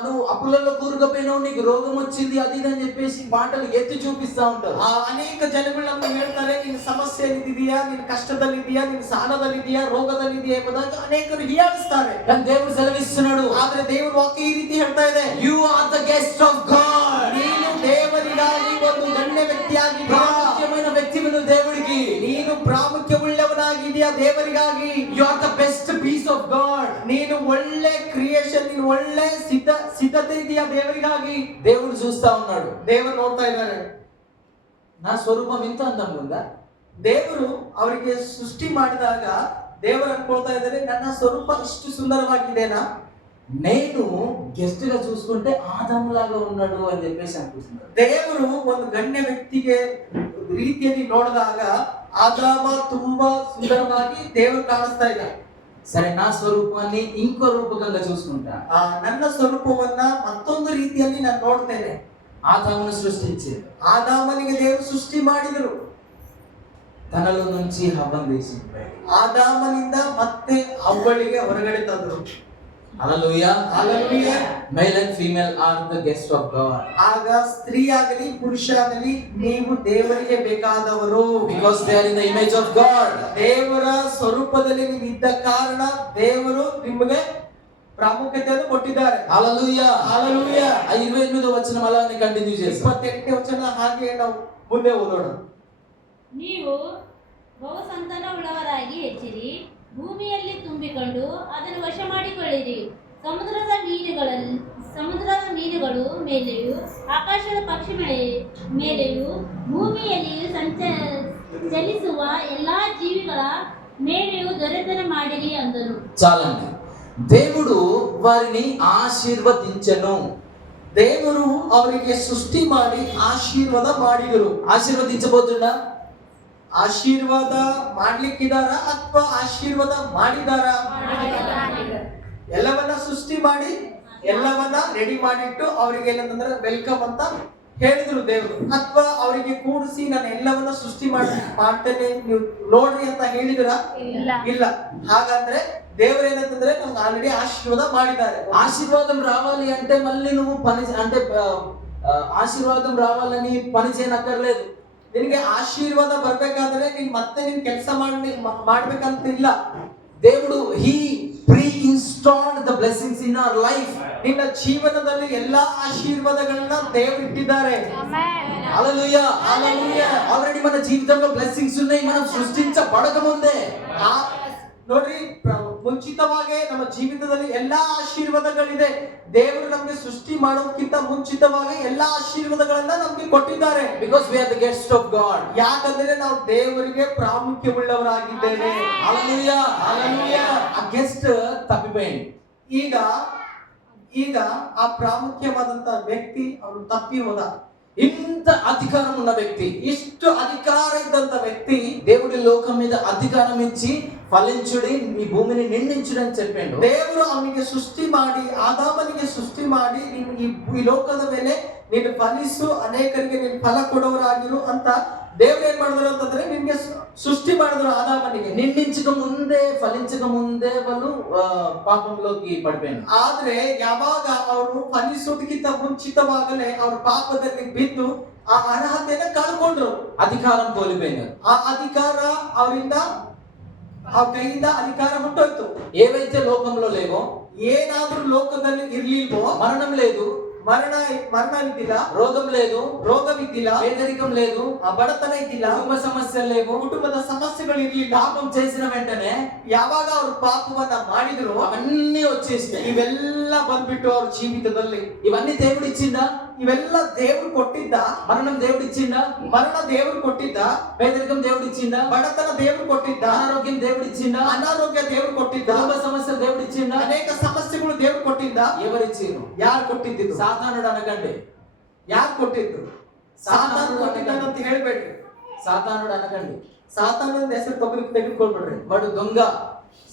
నువ్వు అప్పులలో కూరుకుపోయినావు, నీకు రోగం వచ్చింది, అది ఇది అని చెప్పేసి మాటలు ఎత్తి చూపిస్తా ఉంటారు. ಅನೇಕ ಜನಗಳು ನಮ್ಗೆ ಹೇಳ್ತಾರೆ, ನಿನ್ ಸಮಸ್ಯೆ ಇದೆಯಾ, ನಿನ್ ಕಷ್ಟದಲ್ಲಿದೆಯಾ, ನಿನ್ ಸಾಲದಲ್ಲಿದೆಯಾ, ರೋಗದಲ್ಲಿದೆಯಾ ಎಂಬುದಾಗಿ ಅನೇಕರು ಹೀಯಾಳಿಸ್ತಾರೆ. కానీ దేవుడు సెలవిస్తున్నాడు, ಆದ್ರೆ ದೇವರ ವಾಕ್ಯ ಈ ರೀತಿ ಹೇಳ್ತಾ ಇದೆ, you are the guest of God. ನೀನು ದೇವರಿಗಾಗಿ ಒಂದು ಗಣ್ಯ ವ್ಯಕ್ತಿಯಾಗಿದ್ದೀಯಾ. ಪ್ರಾಮುಖ್ಯమైన వ్యక్తివి నువ్వు దేవుడికి. ನೀನು ಪ್ರಾಮುಖ್ಯವುಳ್ಳವನಾಗಿದೆಯಾ ದೇವರಿಗಾಗಿ. You are the best piece of God. ನೀನು ಒಳ್ಳೆ ಕ್ರಿಯೇಷನ್, ನೀನು ಒಳ್ಳೆ ಸಿದ್ಧತೆ ಇದೆಯಾ ದೇವರಿಗಾಗಿ. దేవుడు చూస్తా ఉన్నాడు, ದೇವರು ನೋಡ್ತಾ ಇದ್ದಾರೆ. నా స్వరూపం ఇంత అందంగా ఉందా? ದೇವರು ಅವರಿಗೆ ಸೃಷ್ಟಿ ಮಾಡಿದಾಗ ದೇವರು ಅನ್ಕೊಳ್ತಾ ಇದ್ದಾರೆ, ನನ್ನ ಸ್ವರೂಪ ಇಷ್ಟು ಸುಂದರವಾಗಿದೆನಾ. నేను గెస్ట్ గా చూసుకుంటే ఆదాములాగా ఉన్నాడు అని చెప్పేసి అనుకుంటున్నాడు. ದೇವರು ಒಂದು ಗಣ್ಯ ವ್ಯಕ್ತಿಗೆ ರೀತಿಯಲ್ಲಿ ನೋಡಿದಾಗ ಆದಾಮ ತುಂಬಾ ಸುಂದರವಾಗಿ ದೇವರು ಕಾಣಿಸ್ತಾ ಇದ್ದ. సరే, నా స్వరూపాన్ని ఇంకో రూపకంగా చూసుకుంటా. ನನ್ನ ಸ್ವರೂಪವನ್ನ ಮತ್ತೊಂದು ರೀತಿಯಲ್ಲಿ ನಾನು ನೋಡ್ತೇನೆ. ఆదామును సృష్టించాడు, ಆದಾಮನಿಗೆ ದೇವರು ಸೃಷ್ಟಿ ಮಾಡಿದರು. తనలో నుంచి హవ్వను తీసిండు. ಆದಾಮನಿಂದ ಮತ್ತೆ ಹವ್ವಳಿಗೆ ಹೊರಗಡೆ ತಂದರು. Hallelujah, hallelujah. Male and female are the guest of God. ಆಗ ಸ್ತ್ರೀ ಆಗಲಿ ಪುರುಷ ಆಗಲಿ ನೀವು ದೇವರಿಗೆ ಬೇಕಾದವರು. Because they are in the image of God. ದೇವರ ಸ್ವರೂಪದಲ್ಲಿ ನೀವು ಇದ್ದ ಕಾರಣ ದೇವರು ನಿಮಗೆ ಪ್ರಾಮುಖ್ಯತೆಯನ್ನು ಕೊಟ್ಟಿದ್ದಾರೆ. హల్లెలూయా, ಹಲ್ಲೆಲೂಯಾ. 28వ వచనం అలానే కంటిన్యూ చేస్తాం. 28ನೇ ವಚನ ಹಾಗೆ ನಾವು ಮುಂದೆ ಓದೋಣ. ನೀವು ಬಹು ಸಂತಾನವುಳ್ಳವರಾಗಿ ಹೆಚ್ಚಿರಿ, ಭೂಮಿಯಲ್ಲಿ ತುಂಬಿಕೊಂಡು ಅದನ್ನು ವಶ ಮಾಡಿಕೊಳ್ಳಿರಿ. ಸಮುದ್ರದ ಮೀನುಗಳು ಮೇಲೆಯೂ ಆಕಾಶದ ಪಕ್ಷಿ ಮೇಲೆಯೂ ಭೂಮಿಯಲ್ಲಿಯೂ ಚಲಿಸುವ ಎಲ್ಲಾ ಜೀವಿಗಳ ಮೇಲೆಯೂ ದೊರೆತನ ಮಾಡಿರಿ ಅಂದನು. చాలండి. దేవుడు వారిని ఆశీర్వదించెను. ದೇವರು ಅವರಿಗೆ ಸೃಷ್ಟಿ ಮಾಡಿ ಆಶೀರ್ವಾದ ಮಾಡಿದರು. ఆశీర్వదించబోతుండా? ಆಶೀರ್ವಾದ ಮಾಡ್ಲಿಕ್ಕಿದಾರ ಅಥವಾ ಆಶೀರ್ವಾದ ಮಾಡಿದಾರ? ಎಲ್ಲವನ್ನ ಸೃಷ್ಟಿ ಮಾಡಿ ಎಲ್ಲವನ್ನ ರೆಡಿ ಮಾಡಿಟ್ಟು ಅವ್ರಿಗೆ ಏನಂತಂದ್ರೆ ವೆಲ್ಕಮ್ ಅಂತ ಹೇಳಿದ್ರು ದೇವರು, ಅಥವಾ ಅವರಿಗೆ ಕೂಡಿಸಿ ನಾನು ಎಲ್ಲವನ್ನ ಸೃಷ್ಟಿ ಮಾಡ್ತೇನೆ ನೀವು ನೋಡ್ರಿ ಅಂತ ಹೇಳಿದ್ರ? ಇಲ್ಲ. ಹಾಗಾದ್ರೆ దేవుడు ఏంటంటే నన్ను ఆల్రెడీ ఆశీర్వాదం ಮಾಡಿದ್ದಾರೆ. ఆశీర్వాదం రావాలి అంటే మళ్ళీ నువ్వు పని అంటే ఆశీర్వాదం రావాలని పని చేయనక్కర్లేదు. ನಿನಗೆ ಆಶೀರ್ವಾದ ಬರ್ಬೇಕಾದ್ರೆ ನೀನ್ ಮತ್ತೆ ನೀನ್ ಕೆಲಸ ಮಾಡ್ಬೇಕಂತ ಇಲ್ಲ. దేవుడు he pre-installed the blessings in our life. ನಿನ್ನ ಜೀವನದಲ್ಲಿ ಎಲ್ಲಾ ಆಶೀರ್ವಾದಗಳನ್ನ ದೇವರು ಇಟ್ಟಿದ್ದಾರೆ. హల్లెలూయా హల్లెలూయా. ఆల్రెడీ మన జీవితంలో బ్లెస్సింగ్స్ ఉన్నాయి, మనం సృష్టించబడక ముందే. ನೋಡ್ರಿ, ಮುಂಚಿತವಾಗಿ ನಮ್ಮ ಜೀವಿತದಲ್ಲಿ ಎಲ್ಲಾ ಆಶೀರ್ವಾದಗಳಿದೆ. ದೇವರು ನಮಗೆ ಸೃಷ್ಟಿ ಮಾಡೋದಕ್ಕಿಂತ ಮುಂಚಿತವಾಗಿ ಎಲ್ಲಾ ಆಶೀರ್ವಾದಗಳನ್ನ ನಮಗೆ ಕೊಟ್ಟಿದ್ದಾರೆ. Because we are the guests of God. ಯಾಕಂದ್ರೆ ನಾವು ದೇವರಿಗೆ ಪ್ರಾಮುಖ್ಯವುಳ್ಳವರಾಗಿದ್ದೇವೆ. Hallelujah. Hallelujah. ಆ ಗೆಸ್ಟ್ ತಪ್ಪಿపోయింది. ಈಗ ಆ ಪ್ರಾಮುಖ್ಯವಾದಂತ ವ್ಯಕ್ತಿ ಅವನು ತಪ್ಪಿ ಹೋದ. ఇంత అధికారం ఉన్న వ్యక్తి, ఇಷ್ಟು అధికార ఇద్దంత వ్యక్తి దేవుడి లోకం మీద అధికారం ఇచ్చి ఫలించుడి మీ భూమిని నిండించుడి అని చెప్పిండు. ದೇವರು ಅವನಿಗೆ ಸೃಷ್ಟಿ ಮಾಡಿ, ಆದಾಮನಿಗೆ ಸೃಷ್ಟಿ ಮಾಡಿ ಈ ಲೋಕದ ಮೇಲೆ ನೀನು ಫಲಿಸು, ಅನೇಕರಿಗೆ ನೀನು ಫಲ ಕೊಡೋರಾಗಿರು ಅಂತ ದೇವರು ಏನ್ ಮಾಡಿದ್ರು ಅಂತಂದ್ರೆ ನಿನ್ಗೆ ಸೃಷ್ಟಿ ಮಾಡಿದ್ರು. ಆದಾಮನಿಗೆ నిండించక ముందే ఫలించక ముందే వాళ్ళు పాపంలోకి పడిపోయారు. ಆದ್ರೆ ಯಾವಾಗ ಅವರು ಫಲಿಸೋದಕ್ಕಿಂತ ಮುಂಚಿತವಾಗಲೇ ಅವರು ಪಾಪದಲ್ಲಿ ಬಿದ್ದು ಆ ಅರ್ಹತೆಯನ್ನು ಕಳ್ಕೊಂಡ್ರು, అధికారం కోల్పోయినారు. ಆ ಅಧಿಕಾರ ಅವರಿಂದ ಆ ಕೈಯಿಂದ ಅಧಿಕಾರ ಹೊಂಟೋಯ್ತು. ఏవైతే లోకంలో లేవో, ಏನಾದ್ರೂ ಲೋಕದಲ್ಲಿ ಇರ್ಲಿಲ್ವೋ, మరణం లేదు, ಮರಣ ಇದ್ದಿಲ್ಲ, రోగం లేదు, ರೋಗವಿದ್ದಿಲ್ಲ, పేదరికం లేదు, ಆ ಬಡತನ ಇದ್ದಿಲ್ಲ, కుటుంబ సమస్యలు లేవు, ಕುಟುಂಬದ ಸಮಸ್ಯೆಗಳು ಇರ್ಲಿಲ್ಲ. పాపం చేసిన వెంటనే ಯಾವಾಗ ಅವರು ಪಾಪವನ್ನ ಮಾಡಿದ್ರು అవన్నీ వచ్చేస్తాయి. ಇವೆಲ್ಲ ಬಂದ್ಬಿಟ್ಟು ಅವ್ರ ಜೀವಿತದಲ್ಲಿ. ఇవన్నీ దేవుడు ఇచ్చిందా? ಇವೆಲ್ಲ ದೇವರು ಕೊಟ್ಟಿದ್ದ. మరణం దేవుడు ఇచ్చిందా? ಮರಣ ದೇವರು ಕೊಟ್ಟಿದ್ದ. పేదరికం దేవుడు ఇచ్చిందా? ಬಡತನ ದೇವರು ಕೊಟ್ಟಿದ್ದ. అనారోగ్యం దేవుడు ఇచ్చిందా? ಅನಾರೋಗ್ಯ ದೇವರು ಕೊಟ್ಟಿದ್ದ. కుటుంబ సమస్యలు దేవుడు ఇచ్చిందా? ಅನೇಕ ಸಮಸ್ಯೆಗಳು ದೇವರು ಕೊಟ್ಟಿದ್ದ. ఎవరిచ్చారు? ಯಾರು ಕೊಟ್ಟಿದ್ದು? సాతానుడు అనకండి. ಯಾರು ಕೊಟ್ಟಿದ್ದು? ಸಾತಾನು ಕೊಟ್ಟಿದ್ದಾನಂತ ಹೇಳ್ಬೇಡ್ರಿ. సాతానుడు అనకండి. ಸಾತಾನು ಹೆಸರು ತೆಗೆದುಕೊಳ್ಬೇಡ್ರಿ. వాడు దొంగ,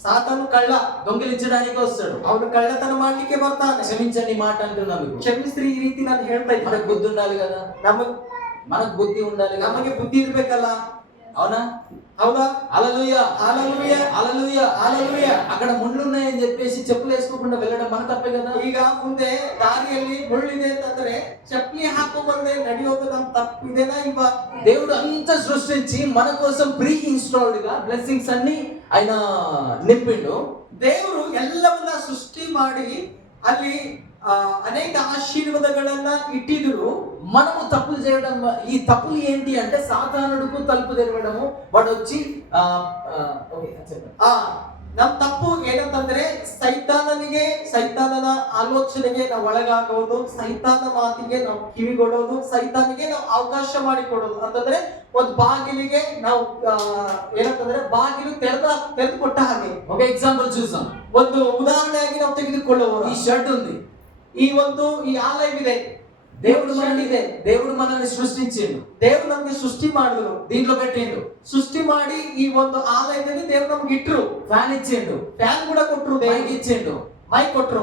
ಸಾತಾನು ಕಳ್ಳ, దొంగిలించడానికి వస్తాడు. ಅವನು ಕಳ್ಳತನ ಮಾಡ್ಲಿಕ್ಕೆ ಬರ್ತಾನೆ. క్షమించండి మాట అంటున్నా మీకు. ಕ್ಷಮಿಸ್ರಿ, ಈ ರೀತಿ ನಾನು ಹೇಳ್ತಾ ಇದ್ದೀನಿ. మనకు బుద్ధి ఉండాలి కదా, మనకు బుద్ధి ఉండాలి కదా. ನಮಗೆ ಬುದ್ಧಿ ಇರ್ಬೇಕಲ್ಲ, అవునా? ಹೌದಾ? హల్లెలూయా హల్లెలూయా హల్లెలూయా హల్లెలూయా. అక్కడ ముళ్ళు ఉన్నాయని చెప్పేసి చెప్పులు వేసుకోకుండా వెళ్ళడం మన తప్పే కదా. ಈಗ ಮುಂದೆ ದಾರಿಯಲ್ಲಿ ಮುಳ್ಳಿದೆ ಅಂತಂದ್ರೆ ಚಪ್ಪಲಿ ಹಾಕೊಂಡ್ಬಂದ್ರೆ ನಡೆಯೋದು ನಮ್ ತಪ್ಪಿದೆನಾ ಇಲ್ವಾ? దేవుడు అంతా సృష్టించి మన కోసం ప్రీ ఇన్స్టాల్డ్ గా బ్లెస్సింగ్స్ అన్ని ఆయన నింపిండు. ದೇವರು ಎಲ್ಲವನ್ನ ಸೃಷ್ಟಿ ಮಾಡಿ ಅಲ್ಲಿ ಅನೇಕ ಆಶೀರ್ವಾದಗಳನ್ನ ಇಟ್ಟಿದ್ರು. మనము తప్పులు చేయడం, ఈ తప్పులు ఏంటి అంటే సాతానుడుకు తలుపు తెరవడము, వాడు వచ్చి ನಮ್ ತಪ್ಪು ಏನಂತಂದ್ರೆ ಸೈತಾನನ ಆಲೋಚನೆಗೆ ನಾವು ಒಳಗಾಗೋದು, ಸೈತಾನ ಮಾತಿಗೆ ನಾವು ಕಿವಿಗೊಡೋದು, ಸೈತಾನಿಗೆ ನಾವು ಅವಕಾಶ ಮಾಡಿಕೊಡೋದು. ಅಂತಂದ್ರೆ ಒಂದು ಬಾಗಿಲಿಗೆ ನಾವು ಏನಂತಂದ್ರೆ ಬಾಗಿಲು ತೆರೆದು ಕೊಟ್ಟ ಹಾಗೆ. ఒక ఎగ్జాంపుల్ చూసాం. ಒಂದು ಉದಾಹರಣೆಯಾಗಿ ನಾವು ತೆಗೆದುಕೊಳ್ಳುವರು. ఈ షర్ట్ ఉంది, ಈ ಆಲಯವಿದೆ, దేవుడు మనల్ని సృష్టించిండు, దేవుడు ನಮಗೆ ಸೃಷ್ಟಿ ಮಾಡಿದ್ರು, దీంట్లో పెట్టిండు. ಸೃಷ್ಟಿ ಮಾಡಿ ಈ ಒಂದು ಆಲಯದಲ್ಲಿ దేవుడు ನಮ್ಗೆ ಇಟ್ರು. ఫ్యాన్ ఇచ్చిండు, ಫ್ಯಾನ್ ಕೂಡ ಕೊಟ್ರು, మైక్ ఇచ్చిండు, ಮೈಕ್ ಕೊಟ್ರು,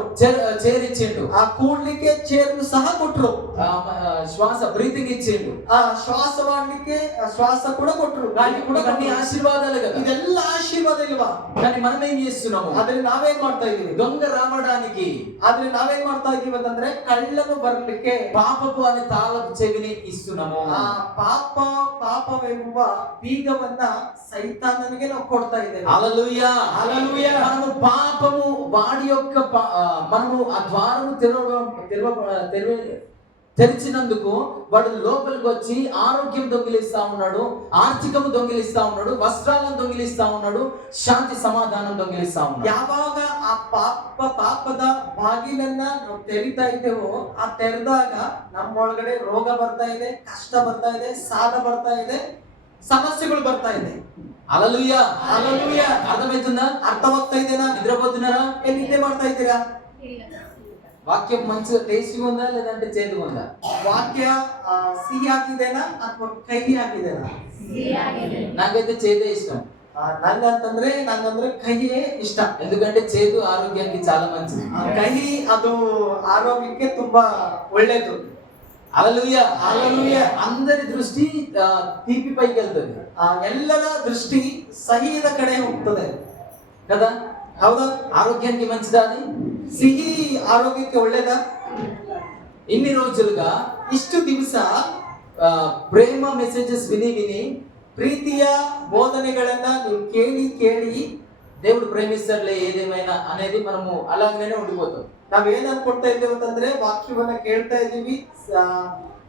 చైర్ ఇచ్చిండు, ಆ ಕೂಡ್ಲಿಕ್ಕೆ ಚೇರ್ ಸಹ ಕೊಟ್ರು, శ్వాస బ్రీతింగ్ ఇచ్చిండు, ಶ್ವಾಸ ಮಾಡ್ಲಿಕ್ಕೆ ಶ್ವಾಸ ಕೂಡ ಕೊಟ್ರು, ಗಾಳಿ ಕೂಡ. అన్ని ఆశీర్వాదాలు కదా. ಇದೆಲ್ಲ ಆಶೀರ್ವಾದ ಇಲ್ವಾ? కానీ మనం ఏం చేస్తున్నాము? ಆದ್ರೆ ನಾವೇನ್ ಮಾಡ್ತಾ ಇದೀವಿ? దొంగ రావడానికి, ಆದ್ರೆ ನಾವೇನ್ ಮಾಡ್ತಾ ಇದೀವಿ ಅಂತಂದ್ರೆ ಕಳ್ಳನು ಬರ್ಲಿಕ್ಕೆ పాపపు అనే తాళపు చెవిని ఇస్తున్నాము. ಆ ಪಾಪವೆಂಬ ಬೀಗವನ್ನ ಸೈತಾನನಿಗೆ ನಾವು ಕೊಡ್ತಾ ಇದ್ದೇವೆ. హల్లెలూయా హల్లెలూయా. మనము పాపము వాడి యొక్క మనము ఆ ద్వారము తెరిచినందుకు వాడు లోపలికి వచ్చి ఆరోగ్యం దొంగిలిస్తా ఉన్నాడు, ఆర్థికము దొంగిలిస్తా ఉన్నాడు, వస్త్రాలను దొంగిలిస్తా ఉన్నాడు, శాంతి సమాధానం దొంగిలిస్తా ఉన్నాడు. ಯಾವಾಗ ಆ ಪಾಪದ ಬಾಗಿಲನ್ನ ನಾವು ತೆರಿತಾ ಇದ್ದೇವೋ, ಆ ತೆರೆದಾಗ ನಮ್ಮೊಳಗಡೆ ರೋಗ ಬರ್ತಾ ಇದೆ, ಕಷ್ಟ ಬರ್ತಾ ಇದೆ, ಸಾಲ ಬರ್ತಾ ಇದೆ, ಸಮಸ್ಯೆಗಳು ಬರ್ತಾ ಇದೆ. హల్లెలూయా హల్లెలూయా. అర్థమవుతుందా? ಅರ್ಥವಾಗ್ತಾ ಇದೆನಾ? నిద్రపోతున్నారా? ನಿದ್ದೆ ಮಾಡ್ತಾ ಇದ್ದೀರಾ? వాక్యం మంచిగా టేస్ట్గా ఉందా లేదంటే చేదుగా ఉందా? ವಾಕ್ಯ ಸಿಹಿಯಾಗಿದೆನಾ ಅಥವಾ ಕಹಿಯಾಗಿದೆನಾ? నాకైతే చేదే ఇష్టం. ನಂಗಂದ್ರೆ ಕಹಿಯೇ ಇಷ್ಟ. ఎందుకంటే చేదు ఆరోగ్యానికి చాలా మంచిది. ಕಹಿ ಅದು ಆರೋಗ್ಯಕ್ಕೆ ತುಂಬಾ ಒಳ್ಳೇದು. హల్లెలూయా. హల్లెలూయా. అందరి దృష్టి తీపి పైకి వెళ్తుంది ಎಲ್ಲರ ದೃಷ್ಟಿ ಸಹಿದ ಕಡೆ ಹೋಗ್ತದೆ కదా. ಹೌದಾ? ఆరోగ్యానికి మంచిదా అది? ಸಿಹಿ ಆರೋಗ್ಯಕ್ಕೆ ಒಳ್ಳೇದಾ? ఇన్ని రోజులుగా ಇಷ್ಟು ದಿವಸ ప్రేమ మెసేజెస్ విని విని ಪ್ರೀತಿಯ ಬೋಧನೆಗಳನ್ನ ನೀವು ಕೇಳಿ ಕೇಳಿ దేవుడు ప్రేమిస్తాడులే ఏదేమైనా అనేది మనము అలాగనే ఉండిపోతాం. ನಾವೇನ್ ಅನ್ಕೊಳ್ತಾ ಇದ್ದೇವೆ ಅಂತಂದ್ರೆ ವಾಕ್ಯವನ್ನ ಕೇಳ್ತಾ ಇದೀವಿ,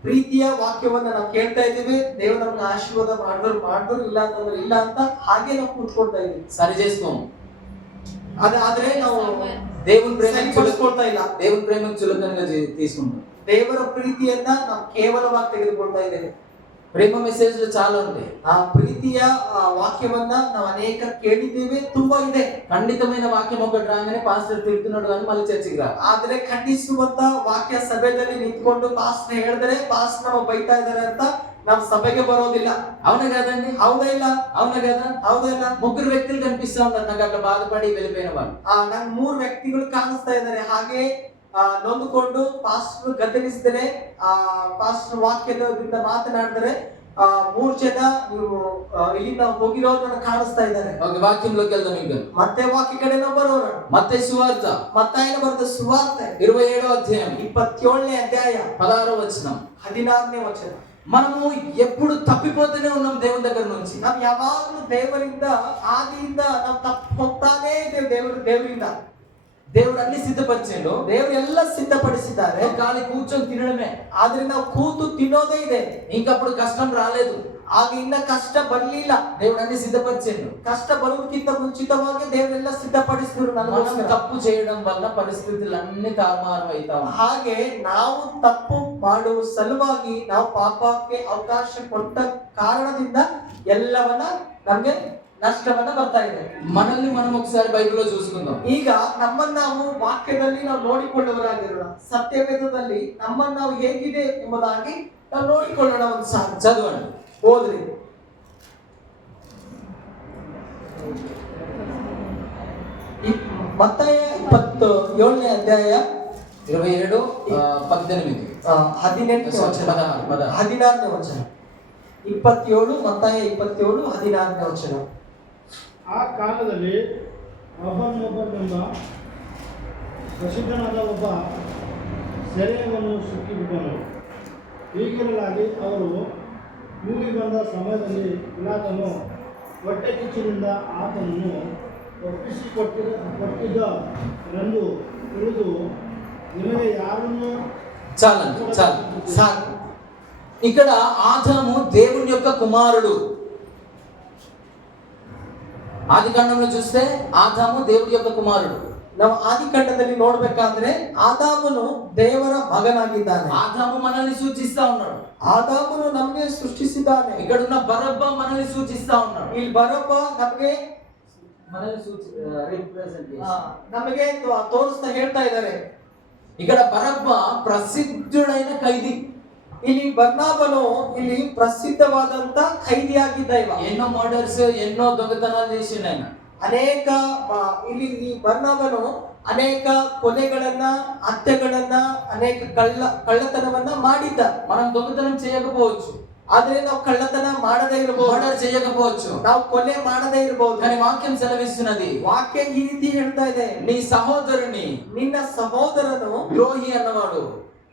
ಪ್ರೀತಿಯ ವಾಕ್ಯವನ್ನ ನಾವು ಕೇಳ್ತಾ ಇದೀವಿ, ದೇವರು ನಮ್ಗೆ ಆಶೀರ್ವಾದ ಮಾಡಿದ್ರು ಇಲ್ಲ ಅಂತಂದ್ರೆ ಇಲ್ಲ ಅಂತ ಹಾಗೆ ನಾವು ಕೂತ್ಕೊಳ್ತಾ ಇದೀವಿ. సరి చేసుకోము. ಆದ್ರೆ ನಾವು దేవుని ప్రేమ ಸರಿಪಡಿಸ್ಕೊಳ್ತಾ ಇಲ್ಲ. దేవుని ప్రేమను చులకనగా తీసుకుంటాం. ದೇವರ ಪ್ರೀತಿಯನ್ನ ನಾವು ಕೇವಲವಾಗಿ ತೆಗೆದುಕೊಳ್ತಾ ಇದ್ದೇವೆ. ప్రేమ మెసేజ్లు చాలా ఉంటాయి. ಆ ಪ್ರೀತಿಯ ವಾಕ್ಯವನ್ನ ನಾವು ಅನೇಕ ಕೇಳಿದ್ದೀವಿ, ತುಂಬಾ ಇದೆ. ఖండితమైన వాక్యం ఒకటి రాగానే పాస్టర్ తిడుతున్నాడు అని మళ్ళీ చర్చికి రా. ಆದ್ರೆ ಖಂಡಿಸುವಂತ ವಾಕ್ಯ ಸಭೆಯಲ್ಲಿ ನಿಂತ್ಕೊಂಡು ಪಾಸ್ಟರ್ ಹೇಳಿದ್ರೆ ಪಾಸ್ಟರ್ ನಾವು ಬೈತಾ ಇದಾರೆ ಅಂತ ನಾವು ಸಭೆಗೆ ಬರೋದಿಲ್ಲ. అవునా కదండి? ಹೌದಾ ಇಲ್ಲ? అవునా కదా? ಹೌದಾ ಇಲ್ಲ? ముగ్గురు వ్యక్తులు కనిపిస్తా ఉన్నారు నాకు అట్లా బాధపడి వెళ్ళిపోయిన వాళ్ళు. ನಂಗೆ 3 ವ್ಯಕ್ತಿಗಳು ಕಾಣಿಸ್ತಾ ಇದ್ದಾರೆ. ಹಾಗೆ ನೊಂದುಕೊಂಡು ಪಾಸ್ಟರ್ ಗದರಿಸಿದರೆ ಪಾಸ್ಟರ್ ವಾಕ್ಯದಿಂದ ಮಾತನಾಡಿದರೆ 3 ಜನ ನೀವು ಇಲ್ಲಿಂದ ಹೋಗಿರೋರು ನನಗೆ ಕಾಣಿಸ್ತಾ ಇದ್ದಾರೆ. ఓకే, వాక్యంలోకి వెళ్దాం ఇంకా. ಮತ್ತೆ ವಾಕ್ಯ ಕಡೆ ನಾವು ಬರೋಣ. మత్తయి సువార్త ಮತ್ತಾಯನ ಬರೆದ ಸುವಾರ್ತೆ 27వ అధ్యాయం 27ನೇ ಅಧ್ಯಾಯ 16వ వచనం. 16ನೇ ವಚನ. మనము ఎప్పుడు తప్పిపోతూనే ఉన్నాం దేవుని దగ్గర నుంచి. ನಾವು ಯಾವಾಗಲೂ ದೇವರಿಂದ ಆದಿಯಿಂದ ನಾವು ತಪ್ಪು ಹೋಗ್ತಾನೇ ಇದ್ದೇವೆ. ದೇವರಿಂದ దేవుడు అన్ని సిద్ధపరిచాడు. ದೇವರು ಎಲ್ಲ ಸಿದ್ಧಪಡಿಸಿದ್ದಾರೆ. ఖాళీ కూర్చొని తినడమే. ಆದ್ರೆ ನಾವು ಕೂತು ತಿನ್ನೋದೇ ಇದೆ. ఇంకప్పుడు కష్టం రాలేదు. ಆಗ ಇನ್ನ ಕಷ್ಟ ಬರ್ಲಿಲ್ಲ. దేవుడు అన్ని సిద్ధపరిచాడు. ಕಷ್ಟ ಬರುವುದಕ್ಕಿಂತ ಮುಂಚಿತವಾಗಿ ದೇವರೆಲ್ಲ ಸಿದ್ಧಪಡಿಸಿದ್ರು. మనం తప్పు చేయడం వల్ల పరిస్థితులన్నీ తారుమారు అవుతాం. ಹಾಗೆ ನಾವು ತಪ್ಪು ಮಾಡುವ ಸಲುವಾಗಿ ನಾವು ಪಾಪಕ್ಕೆ ಅವಕಾಶ ಕೊಟ್ಟ ಕಾರಣದಿಂದ ಎಲ್ಲವನ್ನ ನಮ್ಗೆ ನಷ್ಟವನ್ನ ಬರ್ತಾ ಇದೆ. మనల్ని మనం ఒకసారి బైబిల్లో చూసుకుందాం. ಈಗ ನಮ್ಮನ್ನ ನಾವು ವಾಕ್ಯದಲ್ಲಿ ನಾವು ನೋಡಿಕೊಳ್ಳುವರಾಗಿರೋಣ. ಸತ್ಯವೇದದಲ್ಲಿ ನಮ್ಮನ್ನ ನಾವು ಹೇಗಿದೆ ಎಂಬುದಾಗಿ ನಾವು ನೋಡಿಕೊಳ್ಳೋಣ. ಒಂದು ಸಾಲ చదవండి, ಓದ್ರಿ. ಮತ್ತಾಯ 27ನೇ ಅಧ್ಯಾಯ 27 18 18ನೇ ವಚನ 16ನೇ ವಚನ. 27 ಮತ್ತಾಯ 27 16ನೇ ವಚನ. ಆ ಕಾಲದಲ್ಲಿ ಒಬ್ಬನೆಂಬ ಪ್ರಸಿದ್ಧನಾದ ಒಬ್ಬ ಸೆರೆಯನ್ನು ಸಿಕ್ಕಿಬಿಟ್ಟನು. ಹೀಗಿರಲಾಗಿ ಅವರು ಕೂಡಿ ಬಂದ ಸಮಯದಲ್ಲಿ ಪಿಲಾತನು ಹೊಟ್ಟೆ ಕಿಚ್ಚಿನಿಂದ ಆತನನ್ನು ಒಪ್ಪಿಸಿಕೊಟ್ಟಿದ್ದರೆಂದು ತಿಳಿದು ನಿಮಗೆ ಯಾರನ್ನು చాలండి చాలు. ఇక్కడ ఆదాము దేవుని యొక్క కుమారుడు. ఆది కాండంలో చూస్తే ఆదాము దేవుడి యొక్క కుమారుడు. ನಾವು ಆದಿಕಾಂಡದಲ್ಲಿ ನೋಡ್ಬೇಕಾದ್ರೆ ಆದಾಮನು ದೇವರ ಮಗನಾಗಿದ್ದಾನೆ. ఆదాము మనల్ని సూచిస్తా ఉన్నాడు. ಆದಾಮನು ನಮಗೆ ಸೃಷ್ಟಿಸಿದ್ದಾನೆ. ఇక్కడ ఉన్న బరబ్బ మనల్ని సూచిస్తా ఉన్నాడు. ಇಲ್ಲಿ ಬರಬ್ಬ ನಮಗೆ ನಮಗೆ ತೋರಿಸ್ತಾ ಹೇಳ್ತಾ ಇದ್ದಾರೆ. ఇక్కడ బరబ్బ ప్రసిద్ధుడైన ఖైదీ. ಇಲ್ಲಿ ಬರ್ನಾಬನು ಇಲ್ಲಿ ಪ್ರಸಿದ್ಧವಾದಂತ ಖೈದಿಯಾಗಿದ್ದ. ಇವ ఎన్నో మర్డర్స్ ఎన్నో దొంగతనాలు చేసిండు ఆయన. ಅನೇಕ ಇಲ್ಲಿ ಈ ಬರ್ನಾಬನು ಅನೇಕ ಕೊಲೆಗಳನ್ನ, ಹತ್ಯೆಗಳನ್ನ, ಅನೇಕ ಕಳ್ಳತನವನ್ನ ಮಾಡಿದ್ದ. మనం దొంగతనం చేయకపోవచ్చు, ಆದ್ರೆ ನಾವು ಕಳ್ಳತನ ಮಾಡದೇ ಇರಬಹುದು, మర్డర్ చేయకపోవచ్చు, ನಾವು ಕೊಲೆ ಮಾಡದೇ ಇರಬಹುದು. కానీ వాక్యం సెలవిస్తున్నది, ವಾಕ್ಯ ಈ ರೀತಿ ಹೇಳ್ತಾ ಇದೆ, నీ సహోదరుని, ನಿನ್ನ ಸಹೋದರನು ద్రోహి అన్నవాడు,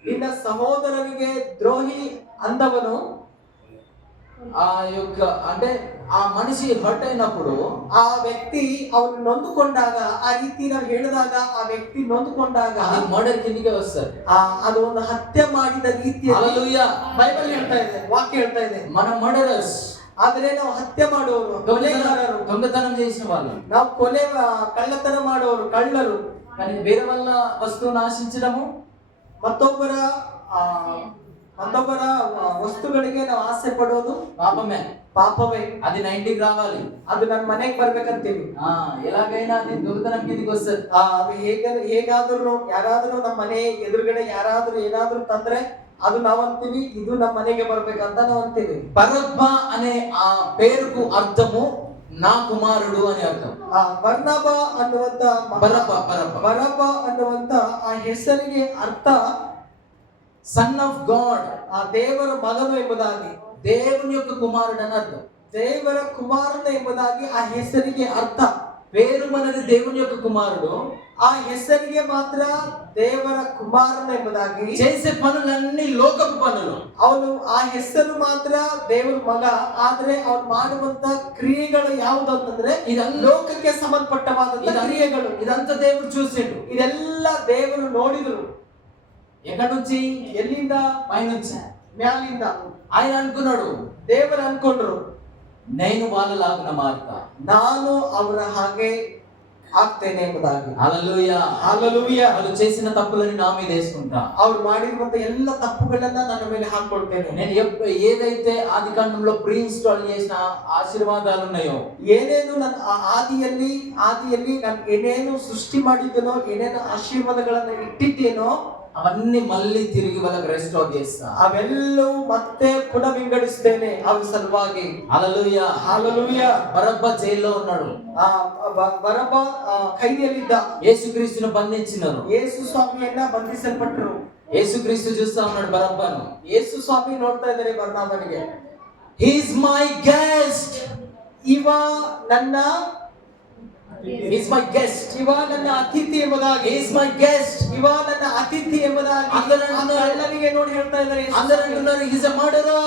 ನಿನ್ನ ಸಹೋದರನಿಗೆ ದ್ರೋಹಿ ಅಂದವನು ఆ యొక్క అంటే ఆ మనిషి హర్ట్ అయినప్పుడు ಆ ವ್ಯಕ್ತಿ ಅವನು ನೊಂದುಕೊಂಡಾಗ, ಆ ರೀತಿ ನಾವು ಹೇಳಿದಾಗ ಆ ವ್ಯಕ್ತಿ ನೊಂದುಕೊಂಡಾಗ అది మర్డర్ కిందకే వస్తుంది. ಅದು ಒಂದು ಹತ್ಯೆ ಮಾಡಿದ ರೀತಿಯಲ್ಲಿ హల్లెలూయా ಬೈಬಲ್ ಹೇಳ್ತಾ ಇದೆ, ವಾಕ್ಯ ಹೇಳ್ತಾ ಇದೆ. మనం మర్డరర్స్, ಆದ್ರೆ ನಾವು ಹತ್ಯೆ ಮಾಡುವವರು, ಕೊಲೆಗಾರರು, దొంగతనం చేసిన వాళ్ళు, ನಾವು ಕಳ್ಳತನ ಮಾಡುವವರು, ಕಳ್ಳರು. కానీ వేరే వాళ్ళ వస్తువును ఆశించడము, ಮತ್ತೊಬ್ಬರ ವಸ್ತುಗಳಿಗೆ ನಾವು ಆಸೆ ಪಡೋದು పాపమే. పాపమే. అది 90కి రావాలి. ಅದು ನನ್ನ ಮನೆಗೆ ಬರ್ಬೇಕಂತೀವಿ. ఎలాగైనా అది దొంగతనం కిందకి వస్తుంది. ಅದು ಹೇಗಾದ್ರೂ ಯಾರಾದ್ರೂ ನಮ್ಮ ಮನೆ ಎದುರುಗಡೆ ಯಾರಾದ್ರೂ ಏನಾದ್ರೂ ತಂದ್ರೆ ಅದು ನಾವಂತೀವಿ ಇದು ನಮ್ಮ ಮನೆಗೆ ಬರ್ಬೇಕಂತ ನಾವು ಅಂತೀವಿ. బరబ్బ అనే ఆ పేరుకు అర్థము నా కుమారుడు అని అర్థం. ಬರ್ನಬ ಅನ್ನುವಂತ ಬರಬ್ಬ ಅನ್ನುವಂತ ಆ ಹೆಸರಿಗೆ ಅರ್ಥ సన్ ఆఫ్ గాడ్, ಆ ದೇವರ ಮಗನು ಎಂಬುದಾಗಿ, దేవుని యొక్క కుమారుడు అని అర్థం. ದೇವರ ಕುಮಾರನು ಎಂಬುದಾಗಿ ಆ ಹೆಸರಿಗೆ ಅರ್ಥ. పేరు మనది దేవుని యొక్క కుమారుడు, ಆ ಹೆಸರಿಗೆ ಮಾತ್ರ ದೇವರ ಕುಮಾರನು ಎಂಬುದಾಗಿ, చేసే పనులన్నీ లోకపు పనులు. ಅವನು ಆ ಹೆಸರು ಮಾತ್ರ ದೇವರ ಮಗ, ಆದ್ರೆ ಅವನು ಮಾಡುವಂತ ಕ್ರಿಯೆಗಳು ಯಾವುದು ಅಂತಂದ್ರೆ ಲೋಕಕ್ಕೆ ಸಂಬಂಧಪಟ್ಟವಾದಂತ ಕ್ರಿಯೆಗಳು. ఇదంతా దేవుడు చూసిండు. ಇದೆಲ್ಲ ದೇವರು ನೋಡಿದ್ರು. ఎక్కడి నుంచి? ಎಲ್ಲಿಂದ? పైనుంచి, ಮ್ಯಾಲಿಂದ. ఆయన అనుకున్నాడు, ದೇವರು ಅನ್ಕೊಂಡ್ರು నేను వాళ్ళలాగా మారుతా, ನಾನು ಅವರ ಹಾಗೆ ಆಗ್ತೇನೆ ಎಂಬುದಾಗಿ. హల్లెలూయా, ಹಲ್ಲೆಲೂಯಾ. వాళ్ళు చేసిన తప్పులని నా మీద వేసుకుంటా, ಅವ್ರು ಮಾಡಿರುವಂತ ಎಲ್ಲ ತಪ್ಪುಗಳನ್ನ ನನ್ನ ಮೇಲೆ ಹಾಕೊಳ್ತೇನೆ. నేను ఏదైతే ఆది కాండంలో ప్రీ ఇన్స్టాల్ చేసిన ఆశీర్వాదాలు ఉన్నాయో, ಏನೇನು ನನ್ನ ಆದಿಯಲ್ಲಿ ನಾನು ಏನೇನು ಸೃಷ್ಟಿ ಮಾಡಿದ್ದೇನೋ, ಏನೇನು ಆಶೀರ್ವಾದಗಳನ್ನ ಇಟ್ಟಿದ್ದೇನೋ అవన్నీ మళ్ళీ తిరిగి వాళ్ళకి రెస్టోర్ చేస్తా. ಅವೆಲ್ಲವೂ ಮತ್ತೆ ಪುನಃ ವಿಂಗಡಿಸ್ತೇನೆ ಅವ್ರ ಸಲುವಾಗಿ. హల్లెలూయా, ಹಲ್ಲೆಲೂಯಾ. బరబ్బ జైల్లో ఉన్నాడు, ಬರಬ್ಬ ಕೈದಿಯಲ್ಲಿದ್ದ. యేసుక్రీస్తును బంధించినారు, ಯೇಸು ಸ್ವಾಮಿಯನ್ನ ಬಂಧಿಸಲ್ಪಟ್ಟರು. యేసుక్రీస్తు చూస్తా ఉన్నాడు బరబ్బను. ಯೇಸು ಸ್ವಾಮಿ ನೋಡ್ತಾ ಇದ್ದಾರೆ ಬರ್ನಬನಿಗೆ. He is my guest, ಇವ ನನ್ನ he is my guest, ಇವ ನನ್ನ ಅತಿಥಿ ಎಂಬುದಾಗಿ. he is my guest. ಇವ ನನ್ನ ಅತಿಥಿ ಎಂಬುದಾಗಿ ಎಲ್ಲರಿಗೆ ನೋಡಿ ಹೇಳ್ತಾ ಇದ್ದಾರೆ. అందరూ అంటున్నారు he is a murderer,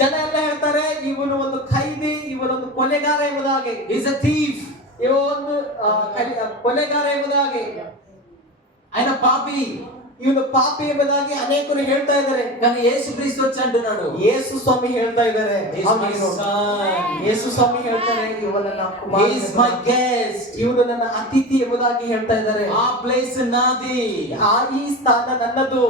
ಜನ ಎಲ್ಲ ಹೇಳ್ತಾರೆ ಇವನು ಒಂದು ಖೈದಿ, ಇವನೊಂದು ಕೊಲೆಗಾರ ಎಂಬುದಾಗಿ. he is a thief, ಇವ ಒಂದು ಕೊಲೆಗಾರ ಎಂಬುದಾಗಿ, ఆయన పాపి, ಇವನು ಪಾಪಿ ಎಂಬುದಾಗಿ ಅನೇಕರು ಹೇಳ್ತಾ ಇದ್ದಾರೆ. కానీ యేసుక్రీస్తు వచ్చి అంటున్నాడు, ಯೇಸು ಸ್ವಾಮಿ ಹೇಳ್ತಾ ಇದ್ದಾರೆ, he is my son, ಯೇಸು ಸ್ವಾಮಿ ಹೇಳ್ತಾರೆ ಇವನು ನನ್ನ Kumara, he is my guest, ಇವನು ನನ್ನ ಅತಿಥಿ ಎಂಬುದಾಗಿ ಹೇಳ್ತಾ ಇದ್ದಾರೆ. ఆ ప్లేస్ నాది, ಈ ಸ್ಥಾನ ನನ್ನದು,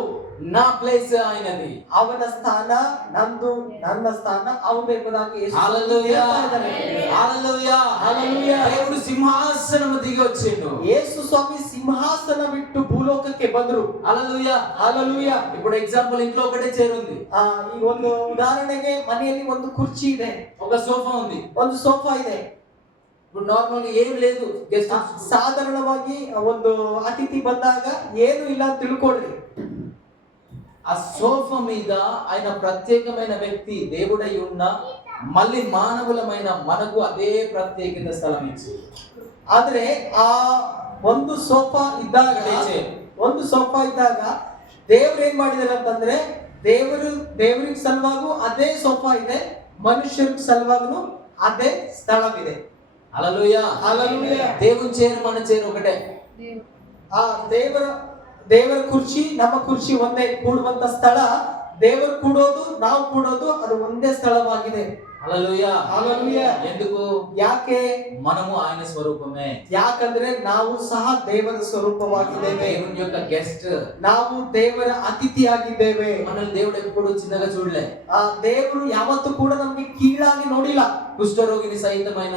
నా ప్లేస్ ఆయనది, ಅವನ ಸ್ಥಾನ ನಂದು, ನನ್ನ ಸ್ಥಾನ ಅವನು ಎಂಬುದಾಗಿ ಯೇಸು హల్లెలూయా, ಹೇಳ್ತಾ ಇದ್ದಾರೆ. హల్లెలూయా, హల్లెలూయా. దేవుడు సింహాసనం దిగి వచ్చిండు. ಯೇಸು ಸ್ವಾಮಿ ಸಿಂಹಾಸನ ಬಿಟ್ಟು ಭೂಲೋಕಕ್ಕೆ ಬಂದ್ರು. హల్లెలూయా, ಹಲ್ಲೆಲೂಯಾ. ఇప్పుడు ఎగ్జాంపుల్ ఇంట్లో ఒకటే చైర్ ఉంది, ಈ ಒಂದು ಉದಾಹರಣೆಗೆ ಮನೆಯಲ್ಲಿ ಒಂದು ಕುರ್ಚಿ ಇದೆ, ఒక సోఫా ఉంది. ಒಂದು ಸೋಫಾ ಇದೆ. ఇప్పుడు నార్మల్ గా ఏం లేదు, గెస్ట్ ಸಾಧಾರಣವಾಗಿ ಒಂದು ಅತಿಥಿ ಬಂದಾಗ ಏನು ಇಲ್ಲ ಅಂತ ತಿಳ್ಕೊಳ್ರಿ. ఆ సోఫా మీద ఆయన ప్రత్యేకమైన వ్యక్తి దేవుడై ఉన్న మళ్ళీ మానవులమైన మనకు అదే ప్రత్యేకత స్థలం ఇచ్చి, ಆದ್ರೆ ಆ ಒಂದು ಸೋಫಾ ಇದ್ದಾಗ ದೇವ್ರು ಏನ್ ಮಾಡಿದಾರೆ ಅಂತಂದ್ರೆ ದೇವರಿಗೆ ಸಲುವಾಗೂ ಅದೇ ಸೋಫಾ ಇದೆ, ಮನುಷ್ಯರಿಗೆ ಸಲುವಾಗೂ ಅದೇ ಸ್ಥಳವಿದೆ. హల్లెలూయా, హల్లెలూయా. దేవుని చైర్ మన చైర్ ఒకటే, ಆ ದೇವರ ಕುರ್ಚಿ ನಮ್ಮ ಕುರ್ಚಿ ಒಂದೇ, ಕೂಡುವಂತ ಸ್ಥಳ, ದೇವರು ಕೂಡೋದು ನಾವು ಕೂಡೋದು ಅದು ಒಂದೇ ಸ್ಥಳವಾಗಿದೆ. హల్లెలూయా, హల్లెలూయా. ఎందుకు? ಯಾಕೆ? మనము ఆయన స్వరూపమే, ಯಾಕಂದ್ರೆ ನಾವು ಸಹ ದೇವರ ಸ್ವರೂಪವಾಗಿದ್ದೇವೆ, దేవుని యొక్క గెస్ట్, ನಾವು ದೇವರ ಅತಿಥಿಯಾಗಿದ್ದೇವೆ. మనల్ని దేవుడు ఎప్పుడు చిన్నగా చూడలే, ಆ ದೇವರು ಯಾವತ್ತೂ ಕೂಡ ನಮ್ಗೆ ಕೀಳಾಗಿ ನೋಡಿಲ್ಲ. కుష్ఠరోగిని సైతమైన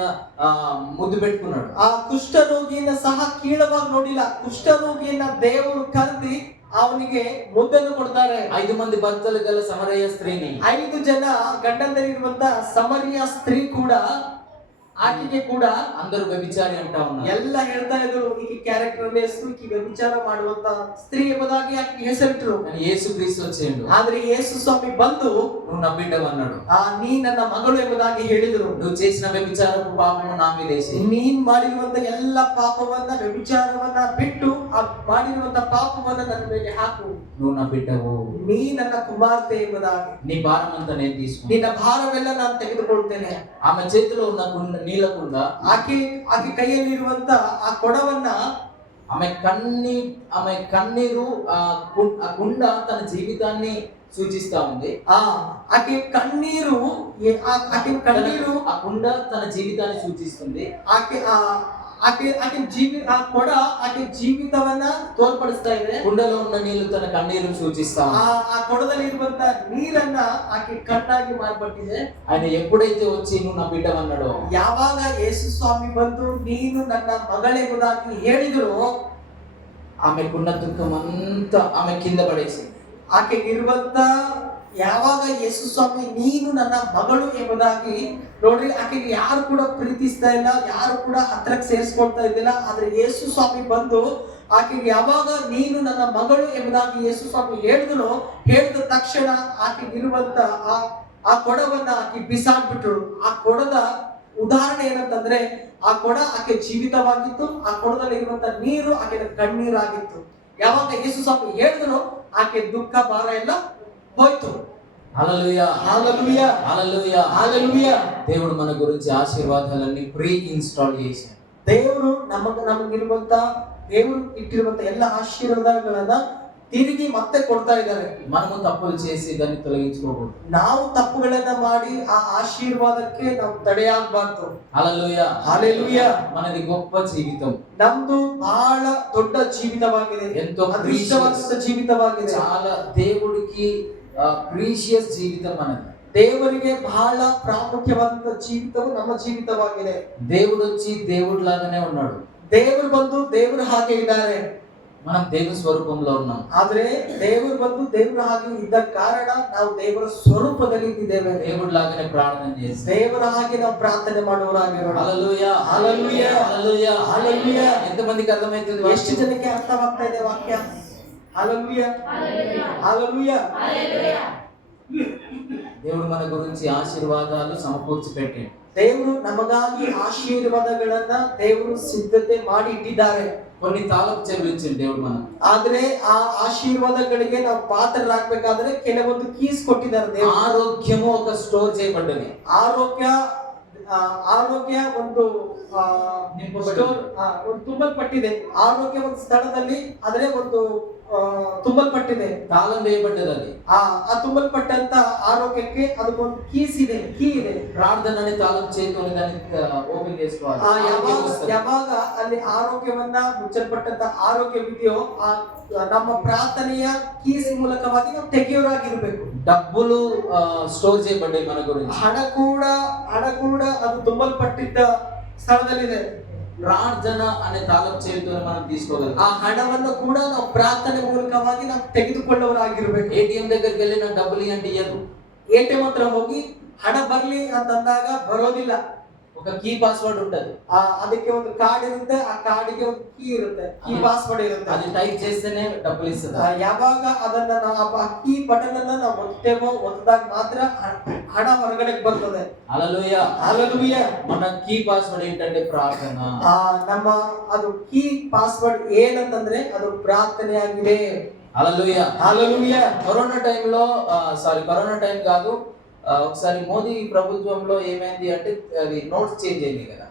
ముద్దు పెట్టుకున్నాడు, ಆ ಕುಷ್ಠರೋಗಿಯನ್ನ ಸಹ ಕೀಳವಾಗಿ ನೋಡಿಲ್ಲ. ಕುಷ್ಠರೋಗಿಯನ್ನ ದೇವರು ಕರೆದಿ ಅವನಿಗೆ ಮುದ್ದನ್ನು ಕೊಡ್ತಾರೆ. 5 ಮಂದಿ ಭರ್ತలు ಗల ಸಮರಯ ಸ್ತ್ರೀని, 5 ಜನ ಗಂಡಂದರಿರುವಂತ ಸಮರಿಯ ಸ್ತ್ರೀ ಕೂಡ, ಆಕೆಗೆ ಕೂಡ అందరూ వ్యభిచారి అంటా ఉన్నారు. ಎಲ್ಲ ಹೇಳ್ತಾ ಇದ್ರು ಈಕೆ ಕ್ಯಾರೆಕ್ಟರ್ ಹೆಸರು, ಈಕೆ ವ್ಯಭಿಚಾರ ಮಾಡುವಂತ ಸ್ತ್ರೀ ಎಂಬುದಾಗಿ ಆಕೆಗೆ ಹೆಸರಿಟ್ರು. యేసుక్రీస్తు వచ్చేండు, ಆದ್ರೆ ಯೇಸು ಸ್ವಾಮಿ ಬಂದು నువ్వు నా బిడ్డవు అన్నాడు, ನೀ ನನ್ನ ಮಗಳು ಎಂಬುದಾಗಿ ಹೇಳಿದ್ರು. నువ్వు చేసిన వ్యభిచారపు పాపము నా మీద వేసి, ನೀನ್ ಮಾಡಿರುವಂತ ಎಲ್ಲ ಪಾಪವನ್ನ, ವ್ಯಭಿಚಾರವನ್ನ ಬಿಟ್ಟು ಆ ಮಾಡಿರುವಂತ ಪಾಪವನ್ನ ನನ್ನ ಮೇಲೆ ಹಾಕು, నువ్వు నా బిడ్డవు, ನೀ ನನ್ನ ಕುಮಾರ್ತೆ ಎಂಬುದಾಗಿ, నీ భారం అంతా నేను తీసుకుంటా. ನಿನ್ನ ಭಾರವೆಲ್ಲ ನಾನು ತೆಗೆದುಕೊಳ್ತೇನೆ. ఆమె చేతిలో ఉన్న నీళ్ళ కుండ, ಆಕೆ ಕೈಯಲ್ಲಿರುವಂತ ಆ ಕೊಡವನ್ನ, ఆమె కన్నీరు ఆ కుండ తన జీవితాన్ని సూచిస్తా ఉంది. ఆಕೆ కన్నీరు ఆ కుండ తన జీవితాన్ని సూచిస్తుంది. ಆ ಕೊಡ ಆಕೆ ಜೀವಿತವನ್ನ ತೋರ್ಪಡಿಸ್ತಾ ಇದೆ. కుండలో ఉన్న నీళ్లు తన కన్నీరు సూచిస్తా ಆ ಕೊಡದಲ್ಲಿ ಇರುವಂತ ನೀರನ್ನ ಆಕೆ ಕಣ್ಣಾಗಿ ಮಾರ್ಪಟ್ಟಿದೆ. ఆయన ఎప్పుడైతే వచ్చి నువ్వు నా బిడ్డవన్నాడో, ಯಾವಾಗ ಯೇಸು ಸ್ವಾಮಿ ಬಂದು ನೀನು ನನ್ನ ಮಗಳೆಂಬುದಾಗಿ ಹೇಳಿದ್ರು, ఆమెకున్న దుఃఖం అంతా ఆమె కింద పడేసి, ಆಕೆಗಿರುವಂತ ಯಾವಾಗ ಯೇಸು ಸ್ವಾಮಿ ನೀನು ನನ್ನ ಮಗಳು ಎಂಬುದಾಗಿ ನೋಡ್ರಿ, ಆಕೆಗೆ ಯಾರು ಕೂಡ ಪ್ರೀತಿಸ್ತಾ ಇಲ್ಲ, ಯಾರು ಕೂಡ ಹತ್ರಕ್ಕೆ ಸೇರಿಸ್ಕೊಳ್ತಾ ಇದ್ದಿಲ್ಲ. ಆದ್ರೆ ಯೇಸು ಸ್ವಾಮಿ ಬಂದು ಆಕೆಗೆ ಯಾವಾಗ ನೀನು ನನ್ನ ಮಗಳು ಎಂಬುದಾಗಿ ಯೇಸು ಸ್ವಾಮಿ ಹೇಳಿದ್ರು, ಹೇಳಿದ ತಕ್ಷಣ ಆಕೆಗಿರುವಂತ ಆ ಕೊಡವನ್ನ ಆಕೆ ಬಿಸಾಡ್ಬಿಟ್ರು. ಆ ಕೊಡದ ಉದಾಹರಣೆ ಏನಂತಂದ್ರೆ, ಆ ಕೊಡ ಆಕೆ ಜೀವಿತವಾಗಿತ್ತು, ಆ ಕೊಡದಲ್ಲಿ ಇರುವಂತ ನೀರು ಆಕೆ ಕಣ್ಣೀರಾಗಿತ್ತು. ಯಾವಾಗ ಯೇಸು ಸ್ವಾಮಿ ಹೇಳಿದ್ರು, ಆಕೆ ದುಃಖ ಭಾರ ಎಲ್ಲ ಹೋಯ್ತು. హల్లెలూయా హల్లెలూయా హల్లెలూయా హల్లెలూయా. దేవుడు మన గురించి ఆశీర్వాదాలన్నీ ప్రీ ఇన్స్టాల్ చేశాడు. ದೇವರು ನಮಗಿರುವಂತ ದೇವರು ಇಟ್ಟಿರುವಂತ ಎಲ್ಲ ಆಶೀರ್ವಾದಗಳನ್ನ ತಿರುಗಿ ಮತ್ತೆ ಕೊಡ್ತಾ ಇದ್ದಾರೆ. మనము తప్పులు చేసి దాన్ని తొలగించుకోకూడదు. ನಾವು ತಪ್ಪುಗಳನ್ನ ಮಾಡಿ ಆ ಆಶೀರ್ವಾದಕ್ಕೆ ನಾವು ತಡೆಯಾಗಬಾರ್ದು. హల్లెలూయా హల్లెలూయా. మనది గొప్ప జీవితం, ನಮ್ದು ಬಹಳ ದೊಡ್ಡ ಜೀವಿತವಾಗಿದೆ, ఎంతో ಅದೃಷ್ಟವಂತ ಜೀವಿತವಾಗಿದೆ. చాలా దేవుడికి ಪ್ರೀಶಿಯಸ್ జీవితం మనది. ದೇವರಿಗೆ ಬಹಳ ಪ್ರಾಮುಖ್ಯವಾದಂತ ಜೀವಿತವು ನಮ್ಮ ಜೀವಿತವಾಗಿದೆ. దేవుడు వచ్చి దేవుడిలాగానే ఉన్నాడు. ದೇವರು ಬಂದು ದೇವರು ಹಾಗೆ ಇದ್ದಾರೆ. మనం దేవుని స్వరూపంలో ఉన్నాం. ಆದ್ರೆ ದೇವರು ಬಂದು ದೇವರ ಹಾಗೆ ಇದ್ದ ಕಾರಣ ನಾವು ದೇವರ ಸ್ವರೂಪದಲ್ಲಿ ಇದ್ದೇವೆ. దేవుడిలాగానే ప్రార్థన చేస్తాం. ದೇವರ ಹಾಗೆ ನಾವು ಪ್ರಾರ್ಥನೆ ಮಾಡುವರಾಗಿರೋಣ. హల్లెలూయా హల్లెలూయా హల్లెలూయా హల్లెలూయా. ఎంతమందికి అర్థమవుతుంది? ಎಷ್ಟು ಜನಕ್ಕೆ ಅರ್ಥವಾಗ್ತಾ ಇದೆ ವಾಕ್ಯ? హల్లెలూయా హల్లెలూయా. దేవుడు మన గురించి ఆశీర్వాదాలు సమకూర్చి పెట్టాడు. ದೇವರು ನಮಗಾಗಿ ಆಶೀರ್ವಾದಗಳನ್ನ ದೇವರು ಸಿದ್ಧತೆ ಮಾಡಿ ಇಟ್ಟಿದ್ದಾರೆ. కొన్ని తాళపు చెవులు ఇచ్చిండు దేవుడు మనకు. ಆದ್ರೆ ಆ ಆಶೀರ್ವಾದಗಳಿಗೆ ನಾವು ಪಾತ್ರರಾಗಬೇಕಾದ್ರೆ ಕೆಲವೊಂದು ಕೀಸ್ ಕೊಟ್ಟಿದ್ದಾರೆ ದೇವರು. ఆరోగ్యము ఒక స్టోర్ చేయబడ్డది. ಆರೋಗ್ಯ ಒಂದು ಸ್ಟೋರ್ ಒಂದು ತುಂಬಲ್ಪಟ್ಟಿದೆ. ಆರೋಗ್ಯ ಒಂದು ಸ್ಥಳದಲ್ಲಿ ಆದ್ರೆ ಒಂದು ತುಂಬಲ್ಪಟ್ಟಿದೆ, తాళం వేయబడ్డది. అది ಆ ತುಂಬಲ್ಪಟ್ಟಂತ ಆರೋಗ್ಯಕ್ಕೆ ಅದಕ್ಕೊಂದು ಕೀಸ್ ಇದೆ, ಕೀ ಇದೆ. ప్రార్థన అనే తాళం చేతితో దాన్ని ఓపెన్ చేసుకోవాలి. ಯಾವಾಗ ಅಲ್ಲಿ ಆರೋಗ್ಯವನ್ನ ಮುಚ್ಚಲ್ಪಟ್ಟಂತ ಆರೋಗ್ಯವಿದೆಯೋ ನಮ್ಮ ಪ್ರಾರ್ಥನೆಯ ಕೀಸ್ ಮೂಲಕವಾಗಿ ನಾವು ತೆಗೆಯೋರಾಗಿರ್ಬೇಕು. డబ్బులు స్టోర్ చేయబడ్డాయి మన గురించి. ಹಣ ಕೂಡ ಅದು ತುಂಬಲ್ಪಟ್ಟಿದ್ದ ಸ್ಥಳದಲ್ಲಿದೆ. ప్రార్థన అనే తాళం చేతితో మనం తీసుకోగలం. ಆ ಹಣವನ್ನು ಕೂಡ ನಾವು ಪ್ರಾರ್ಥನೆ ಮೂಲಕವಾಗಿ ನಾವು ತೆಗೆದುಕೊಳ್ಳುವರಾಗಿರ್ಬೇಕು. ఏటీఎం దగ్గరికి వెళ్ళి నాకు డబ్బులు ఇవ్వండి ఇయ్యదు. ಎಟಿಎಂ ಹತ್ರ ಹೋಗಿ ಹಣ ಬರ್ಲಿ ಅಂತಂದಾಗ ಬರೋದಿಲ್ಲ. ఒక కీ పాస్వర్డ్ ఉంటది. ಅದಕ್ಕೆ ಒಂದು ಕಾರ್ಡ್ ಇರುತ್ತೆ, ಆ ಕಾರ್ಡಿಗೆ ಒಂದು ಕೀ ಇರುತ್ತೆ, ಕೀ ಪಾಸ್ವರ್ಡ್ ಇರುತ್ತೆ. అది ಟೈಪ್ చేస్తేనే డబ్బులు ఇస్తది. ಯಾವಾಗ ಅದನ್ನ ನಾವು ಆ ಕೀ ಬಟನ್ ಅನ್ನ ನಾವು ಒತ್ತೇವೋ ಒತ್ತದಾಗ ಮಾತ್ರ ಹಣ ಹೊರಗಡೆ ಬರ್ತದೆ. హల్లెలూయా ಹల్లೆಲೂಯಾ. మన కీ పాస్వర్డ్ ఏంటంటే ప్రార్థన. ನಮ್ಮ ಅದು ಕೀ ಪಾಸ್ವರ್ಡ್ ಏನಂತಂದ್ರೆ ಅದು ಪ್ರಾರ್ಥನೆ ಆಗಿದೆ. హల్లెలూయా హల్లెలూయా. కరోనా టైంలో కరోనా టైం కాదు, ఒకసారి మోదీ ప్రభుత్వంలో ఏమైంది అంటే అది నోట్స్ చేంజ్ అయింది కదా.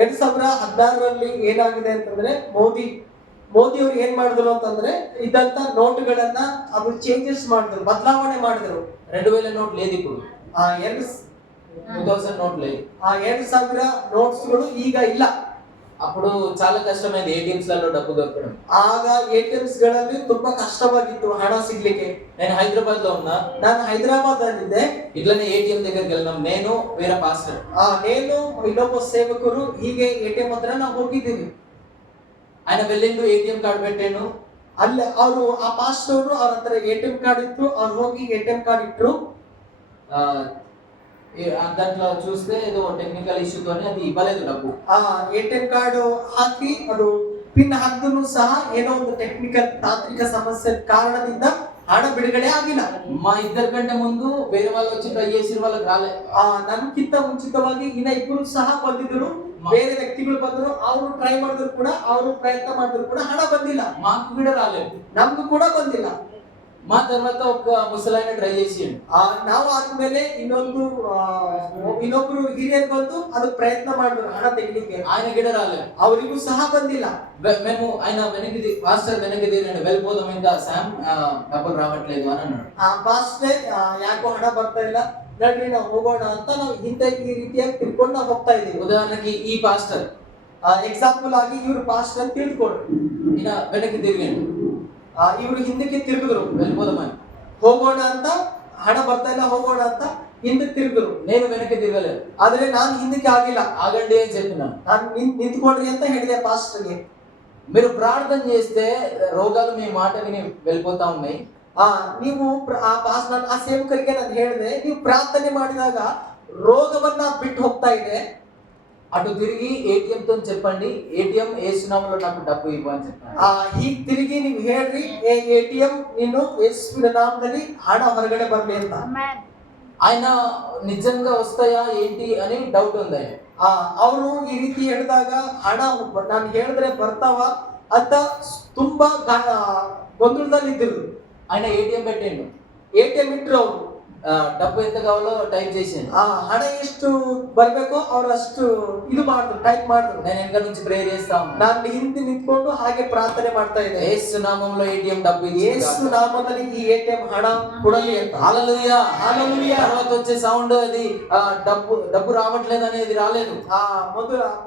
2016ರಲ್ಲಿ ಏನಾಗಿದೆ ಅಂತಂದ್ರೆ ಮೋದಿ ಅವರು ಏನ್ ಮಾಡಿದ್ರು ಅಂತಂದ್ರೆ ಇದ್ದಂತ ನೋಟುಗಳನ್ನ ಅದು ಚೇಂಜಸ್ ಮಾಡಿದ್ರು, ಬದಲಾವಣೆ ಮಾಡಿದ್ರು. 2000 నోట్ లేదు ఇప్పుడు. 2000 నోట్ లేదు. 2000 ನೋಟ್ಸ್ಗಳು ಈಗ ಇಲ್ಲ. అప్పుడు చాలా కష్టమైంది ఏటీఎంస్ లలో డబ్బు దొరకడం. ಆಗ ಎಟಿಎಂಸ್ ಗಳಲ್ಲಿ ತುಂಬಾ ಕಷ್ಟವಾಗಿತ್ತು ಹಣ ಸಿಗ್ಲಿಕ್ಕೆ. నేను హైదరాబాద్ లో ఉన్నా, ನಾನು ಹೈದರಾಬಾದ್ ಅಲ್ಲಿದ್ದೆ. ఇట్లనే ఏటీఎం దగ్గరికి వెళ్ళాం, నేను వేరే పాస్టర్. నేను ಇನ್ನೊಬ್ಬ ಸೇವಕರು ಹೀಗೆ ಎಟಿಎಂ ಹತ್ರ ನಾವು ಹೋಗಿದ್ದೀವಿ. ఆయన వెళ్ళిండు, ఏటీఎం కార్డు పెట్టాను. ಅಲ್ಲಿ ಅವರು ಆ ಪಾಸ್ಟರ್ ಅವ್ರ ಹತ್ರ ಎಟಿಎಂ ಕಾರ್ಡ್ ಇತ್ತು, ಅವ್ರು ಹೋಗಿ ಎಟಿಎಂ ಕಾರ್ಡ್ ಇಟ್ರು. దాంట్లో చూస్తే ఏదో టెక్నికల్ ఇష్యూతోనే అది ఇవ్వలేదు డబ్బు. ಎಟಿಎಂ ಕಾರ್ಡ್ ಹಾಕಿ ಅದು ಪಿನ್ ಹಾಕಿದ್ರು ಸಹ ಏನೋ ಒಂದು ಟೆಕ್ನಿಕಲ್ ತಾಂತ್ರಿಕ ಸಮಸ್ಯೆ ಕಾರಣದಿಂದ ಹಣ ಬಿಡುಗಡೆ ಆಗಿಲ್ಲ. మా ఇద్దరి కంటే ముందు వేరే వాళ్ళు వచ్చి ట్రై చేసిన వాళ్ళకి రాలే. ನನ್ಕಿಂತ ಮುಂಚಿತವಾಗಿ ಇನ್ನ ಇಬ್ಬರು ಸಹ ಬಂದಿದ್ರು, ಬೇರೆ ವ್ಯಕ್ತಿಗಳು ಬಂದ್ರು, ಅವರು ಟ್ರೈ ಮಾಡಿದ್ರು ಕೂಡ, ಅವರು ಪ್ರಯತ್ನ ಮಾಡಿದ್ರು ಕೂಡ ಹಣ ಬಂದಿಲ್ಲ. మాకు కూడా రాలేదు, ನಮ್ಗೂ ಕೂಡ ಬಂದಿಲ್ಲ. మా తర్వాత ఒక ముసలాయన ట్రై చేసిండు. ನಾವು ಆದ್ಮೇಲೆ ಇನ್ನೊಬ್ರು ಹಿರಿಯರು ಬಂದು ಅದು ಪ್ರಯತ್ನ ಮಾಡಿದ್ರು ಹಣ ತೆಗಿಲಿಕ್ಕೆ, ఆయన కూడా రాలేదు, ಅವರಿಗೂ ಸಹ ಬಂದಿಲ್ಲ. మేము ఆయన వెనక్కి పాస్టర్ వెనక్కి తిరిగి వెళ్ళిపోదాం, ఇంకా శామ్ డబ్బులు రావట్లేదు అని అన్నాడు. ಪಾಸ್ಟರ್ ಯಾಕೋ ಹಣ ಬರ್ತಾ ಇಲ್ಲ, ನಡ್ರಿ ನಾವು ಹೋಗೋಣ ಅಂತ ನಾವು ಹಿಂದೆ ಈ ರೀತಿಯಾಗಿ ತಿಳ್ಕೊಂಡು ನಾವು ಹೋಗ್ತಾ ಇದೀವಿ. ఉదాహరణకి ఈ పాస్టర్ ಎಕ್ಸಾಂಪಲ್ ಆಗಿ ಇವ್ರು ಪಾಸ್ಟ್ ಅಂತ ತಿಳ್ಕೊಡ್ರಿ. ఈయన వెనక్కి తిరిగిండు, ಇವ್ರು ಹಿಂದಕ್ಕೆ ತಿರುಗಿದ್ರು, వెళ్ళిపోదామని. ಹೋಗೋಣ ಅಂತ, ಹಣ ಬರ್ತಾ ಇಲ್ಲ ಹೋಗೋಣ ಅಂತ ಹಿಂದಕ್ಕೆ ತಿರುಗಿದ್ರು. నేను వెనక్కి తిరగలేదు, ಆದ್ರೆ ನಾನು ಹಿಂದಕ್ಕೆ ಆಗಿಲ್ಲ, ఆగండి అని చెప్పినాను. ನಾನು ನಿಂತ್ಕೊಡ್ರಿ ಅಂತ ಹೇಳಿದೆ ಪಾಸ್ಟರ್ಗೆ. మీరు ప్రార్థన చేస్తే రోగాలు మీ మాట విని వెళ్ళిపోతా ఉన్నాయి. ನೀವು ನಾನು ಆ ಸೇವಕರಿಗೆ ನಾನು ಹೇಳಿದೆ, ನೀವು ಪ್ರಾರ್ಥನೆ ಮಾಡಿದಾಗ ರೋಗವನ್ನ ಬಿಟ್ಟು ಹೋಗ್ತಾ ಇದೆ. అటు తిరిగి ఏటీఎం తో చెప్పండి, ఏటీఎం ఏసునామలో నాకు డబ్బు ఇవ్వు అని చెప్పండి. ಹೀಗ್ ತಿರುಗಿ ನೀವು ಹೇಳ್ರಿ, ATM ನೀನು ಯೇಸುವಿನ ನಾಮದಲ್ಲಿ ಹಣ ಹೊರಗಡೆ ಬರ್ಲಿ ಅಂತ. ఆయన నిజంగా వస్తాయా ఏంటి అని డౌట్ ఉంది. ಅವರು ಈ ರೀತಿ ಹೇಳಿದಾಗ ಹಣ ನಾನು ಹೇಳಿದ್ರೆ ಬರ್ತಾವ ಅಂತ ತುಂಬಾ ಗೊಂದಲದಲ್ಲಿ ಇದ್ರು. ఆయన ఏటీఎం పెట్టిండు, ATM ಇಟ್ರು ಅವರು. డబ్బు ఎంత కావాలో టైప్ చేసిండు. ಹಣ ಎಷ್ಟು ಬರ್ಬೇಕೋ ಅವ್ರು ಅಷ್ಟು ಇದು ಮಾಡಿದ್ರು, ಟೈಪ್ ಮಾಡಿದ್ರು. నేను వెనక నుంచి ప్రేయర్ చేస్తా ఉన్నా, ನಾನು ಹಿಂದೆ ನಿಂತ್ಕೊಂಡು ಹಾಗೆ ಪ್ರಾರ್ಥನೆ ಮಾಡ್ತಾ ಇದ್ದೆ, యేసు నామములో ఏటీఎం డబ్బు ಯೇಸು ನಾಮದಲ್ಲಿ ಈ ATM ಹಣ ಕೊಡಲಿ ಅಂತ. హల్లెలూయా హల్లెలూయా. తర్వాత వచ్చే సౌండ్ అది డబ్బు రావట్లేదు అనేది రాలేదు.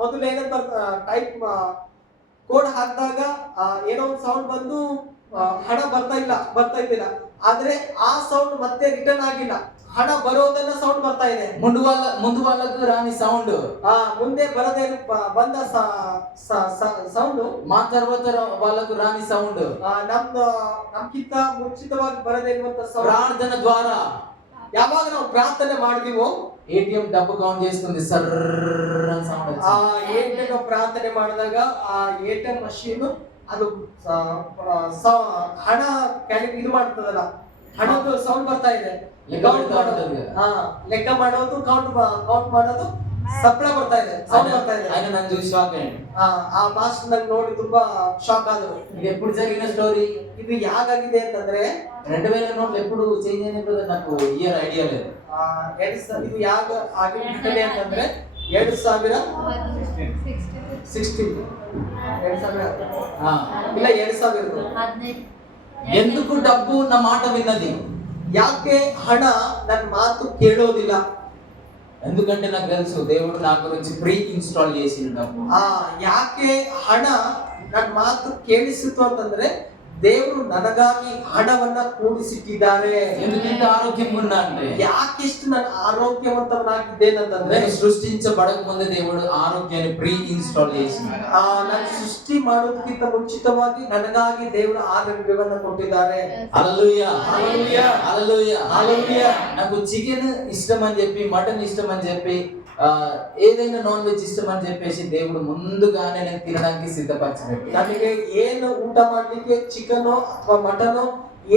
ಮೊದಲು ಏನಂತ ಟೈಪ್ ಕೋಡ್ ಹಾಕಿದಾಗ ಏನೋ ಒಂದು ಸೌಂಡ್ ಬಂದು ಹಣ ಬರ್ತಾ ಇದ್ದಿಲ್ಲ. ಆದ್ರೆ ಆ ಸೌಂಡ್ ಮತ್ತೆ ರಿಟರ್ನ್ ಆಗಿಲ್ಲ, ಹಣ ಬರೋದನ್ನ ಸೌಂಡ್ ಬರ್ತಾ ಇದೆ. ముందు వాళ్ళకు రాని సౌండ్, ಮುಂದೆ ಬರದೇ ಬಂದ ಸೌಂಡ್, మా తర్వాత వాళ్ళకు రాని సౌండ్, ನಮ್ಗಿಂತ ಮುಂಚಿತವಾಗಿ ಬರದೇ ಇರುವಂತ ಸೌಂಡ್. ప్రార్థన ద్వారా ಯಾವಾಗ ನಾವು ಪ್ರಾರ್ಥನೆ ಮಾಡಿದೀವೋ ఏటీఎం డబ్బు కౌంట్ చేస్తుంది, ಸರ್ರ ಅಂತ సౌండ్ వచ్చింది. ATM ಪ್ರಾರ್ಥನೆ ಮಾಡಿದಾಗ ಆ ATM ಮಷೀನ್ ಅದು ಹಣ ಇದು ಮಾಡ್ತದಲ್ಲ, ಹಣದ ಸೌಂಡ್ ಬರ್ತಾ ಇದೆ. ಲೆಕ್ಕ ಮಾಡೋದು, ಕೌಂಟ್ ಮಾಡೋದು, ಸಪ್ಳ ಬರ್ತಾ ಇದೆ, ಸೌಂಡ್ ಬರ್ತಾ ಇದೆ. ఆయన నన్ను చూసి షాక్ అయ్యాడు. ಆ ಮಾಸ್ಟರ್ ನಂಗೆ ನೋಡಿ ತುಂಬಾ ಶಾಕ್ ಆದ್ರು. ఇది ఎప్పుడు జరిగిన స్టోరీ? ಇದು ಯಾಕಾಗಿದೆ ಅಂತಂದ್ರೆ 2000 నోట్లు ఎప్పుడు చేంజ్ అయినప్పుడు నాకు ఇయర్ ಐಡಿಯಾ లేదు. ಇದು ಯಾಕ ಆಗಿನ ಘಟನೆ ಅಂತಂದ್ರೆ 2016 ಇಲ್ಲ 2000. ఎందుకు డబ్బు నా మాట విన్నది? ಯಾಕೆ ಹಣ ನನ್ನ ಮಾತು ಕೇಳೋದಿಲ್ಲ? ఎందుకంటే నాకు తెలుసు దేవుడు నా గురించి ప్రీ ఇన్‌స్టాల్ చేసిన డబ్బు. ಯಾಕೆ ಹಣ ನನ್ನ ಮಾತು ಕೇಳಿಸಿತು ಅಂತಂದ್ರೆ ದೇವರು ನನಗಾಗಿ ಹಣವನ್ನ ಕೂಡಿಸಿಟ್ಟಿದ್ದಾರೆ. ఎందుకంటే ఆరోగ్యంగా ఉన్నా అంటే, ಯಾಕೆಷ್ಟು ನಾನು ಆರೋಗ್ಯವಂತನಾಗಿದ್ದೇನಂತಂದ್ರೆ, నేను సృష్టించబడక ముందే దేవుడు ఆరోగ్యాన్ని ప్రీ ఇన్‌స్టాల్ చేసినాడు. ನಾನು ಸೃಷ್ಟಿ ಮಾಡೋದಕ್ಕಿಂತ ಮುಂಚಿತವಾಗಿ ನನಗಾಗಿ ದೇವರು ಆರೋಗ್ಯವನ್ನ ಕೊಟ್ಟಿದ್ದಾರೆ. హల్లెలూయా హల్లెలూయా హల్లెలూయా హల్లెలూయా. నాకు చికెన్ ఇష్టం అని చెప్పి, మటన్ ఇష్టం అని చెప్పి, ఏదైనా నాన్ వెజ్ ఇష్టం అని చెప్పేసి దేవుడు ముందుగానే నేను తినడానికి సిద్ధపరచబెట్టి, ನನಗೆ ಏನು ಊಟ ಮಾಡ್ಲಿಕ್ಕೆ ಚಿಕನ್ ಅಥವಾ ಮಟನ್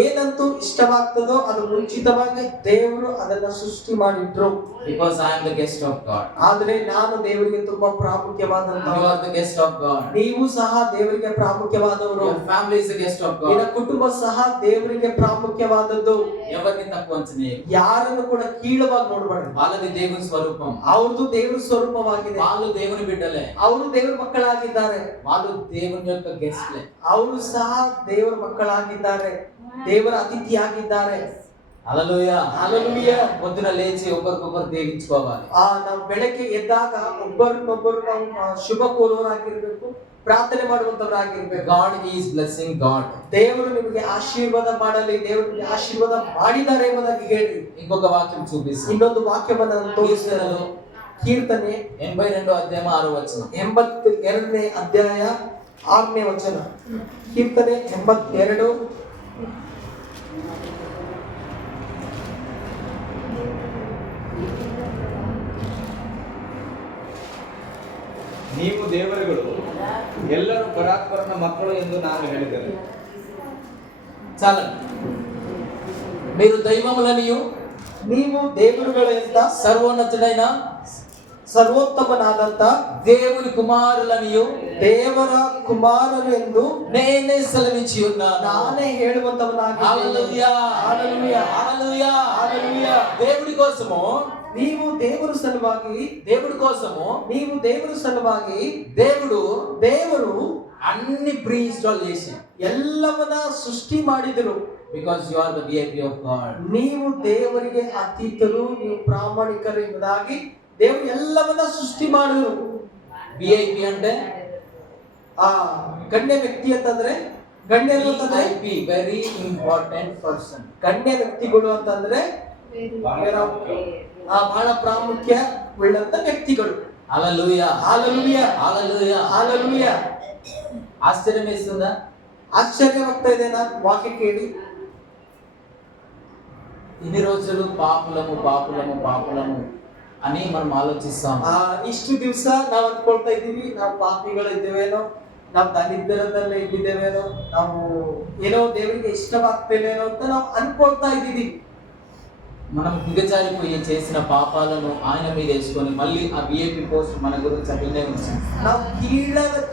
ಏನಂತೂ ಇಷ್ಟವಾಗ್ತದೋ ಅದು ಮುಂಚಿತವಾಗಿ ದೇವರು ಅದನ್ನ ಸೃಷ್ಟಿ ಮಾಡಿಟ್ರು. because I am the guest of God. ಆದ್ರೆ ನಾನು ದೇವರಿಗೆ ತುಂಬಾ ಪ್ರಾಮುಖ್ಯವಾದಂತಹ. You are the guest of God. ನೀವು ಸಹ ದೇವರಿಗೆ ಪ್ರಾಮುಖ್ಯವಾದವರು. Your family is the guest of God. ನಿನ್ನ ಕುಟುಂಬ ಸಹ ದೇವರಿಗೆ ಪ್ರಾಮುಖ್ಯವಾದದ್ದು. ఎవరిని తక్కువ అంచనా, ಯಾರನ್ನು ಕೂಡ ಕೀಳವಾಗಿ ನೋಡಬೇಡಿ. వాళ్ళది దేవుని స్వరూపం, ಅವ್ರದ್ದು ದೇವರ ಸ್ವರೂಪವಾಗಿದೆ. వాళ్ళు దేవుని బిడ్డలే, ಅವರು ದೇವರ ಮಕ್ಕಳಾಗಿದ್ದಾರೆ. వాళ్ళు దేవుని యొక్క గెస్ట్లే. ಅವರು ಸಹ ದೇವರ ಮಕ್ಕಳಾಗಿದ್ದಾರೆ, ದೇವರ ಅತಿಥಿಯಾಗಿದ್ದಾರೆ. హల్లెలూయా హల్లెలూయా. పొద్దున లేచి ఒకరికొకరు దేవించుకోవాలి. ನಾವು ಬೆಳಗ್ಗೆ ಎದ್ದಾಗ ಒಬ್ಬರನ್ನೊಬ್ಬರು ನಾವು ಶುಭ ಕೋರುವವರಾಗಿರ್ಬೇಕು, ಪ್ರಾರ್ಥನೆ ಮಾಡುವಂತವರಾಗಿರ್ಬೇಕು. God is blessing God. ದೇವರು ನಿಮಗೆ ಆಶೀರ್ವಾದ ಮಾಡಲಿ, ದೇವರು ನಿಮಗೆ ಆಶೀರ್ವಾದ ಮಾಡಿದ್ದಾರೆ ಎಂಬುದಾಗಿ ಹೇಳಿ. ఇంకొక వాక్యం చూపిస్తాను. ಇನ್ನೊಂದು ವಾಕ್ಯವನ್ನು ನಾನು ತೋರಿಸ್ತೇನೆ. ಕೀರ್ತನೆ 82వ అధ్యాయం 6వ వచనం. 82ನೇ ಅಧ್ಯಾಯ 6ನೇ ವಚನ. ಕೀರ್ತನೆ 82. ನೀವು ದೇವರುಗಳು ಎಲ್ಲರೂ ಪರಾತ್ಪರನ ಮಕ್ಕಳು ಎಂದು ನಾನು ಹೇಳಿದ್ದೇನೆ. చాలండి. మీరు దైవములనియు, ನೀವು ದೇವರುಗಳಿಂದ సర్వోన్నతుడైన ಸರ್ವೋತ್ತಮನಾದಂತ దేవుని కుమారులనియు ದೇವರ ಕುಮಾರನು ಎಂದು నేనే సెలవించి ఉన్నాను. ನಾನೇ ಹೇಳುವಂತವನಾಗಿದ್ದೇನೆ. హల్లెలూయా హల్లెలూయా హల్లెలూయా హల్లెలూయా. దేవుడి కోసము, ನೀವು ದೇವರ ಸಲುವಾಗಿ, దేవుడి కోసము, ನೀವು ದೇವರ ಸಲುವಾಗಿ ದೇವರು అన్ని ప్రీ ఇన్‌స్టాల్ చేసి ಎಲ್ಲವನ್ನ ಸೃಷ್ಟಿ ಮಾಡಿದರು. because you are the VIP of God. ನೀವು ದೇವರಿಗೆ ಅತೀತರು, ನೀವು ಪ್ರಾಮಾಣಿಕರು ಎಂಬುದಾಗಿ ದೇವರು ಎಲ್ಲವನ್ನ ಸೃಷ್ಟಿ ಮಾಡಿದರು. VIP అంటే ಆ ಗಣ್ಯ ವ್ಯಕ್ತಿ ಅಂತಂದ್ರೆ ಗಣ್ಯರು ಅಂತಂದ್ರೆ VIP, very important person. ಗಣ್ಯ ವ್ಯಕ್ತಿಗಳು ಅಂತಂದ್ರೆ ಬಹಳ ಪ್ರಾಮುಖ್ಯ ಉಳ್ಳಂತ ವ್ಯಕ್ತಿಗಳು. హల్లెలూయా, ಹಾಲೆಲೂಯಾ, హల్లెలూయా. ಹಾಲೆಲೂಯಾ. ఆశ్చర్యం వేస్తుందా? ఆశ్చర్యవాಗ್ತಾ ಇದೆನಾ వాక్య ಕೇಳಿ? ఇన్ని రోజులు పాపులము పాపులము పాపులము అని మనం ఆలోచిస్తాం. ಇಷ್ಟು ದಿವಸ ನಾವು ಅನ್ಕೊಳ್ತಾ ಇದ್ದೀವಿ ನಾವು ಪಾಪಿಗಳು ಇದ್ದೇವೇನೋ, ನಾವು ದರಿದ್ರದಲ್ಲೇ ಇದ್ದಿದ್ದೇವೇನೋ, ನಾವು ಏನೋ ದೇವರಿಗೆ ಇಷ್ಟವಾಗ್ತೇವೇನೋ ಅಂತ ನಾವು ಅನ್ಕೊಳ್ತಾ ಇದ್ದೀವಿ. మనం దిగజారిపోయి చేసిన పాపాలను ఆయన మీద వేసుకొని మళ్ళీ ఆ VIP పోస్ట్ మన గురించి అట్లనే ఉంచాం. ನಾವು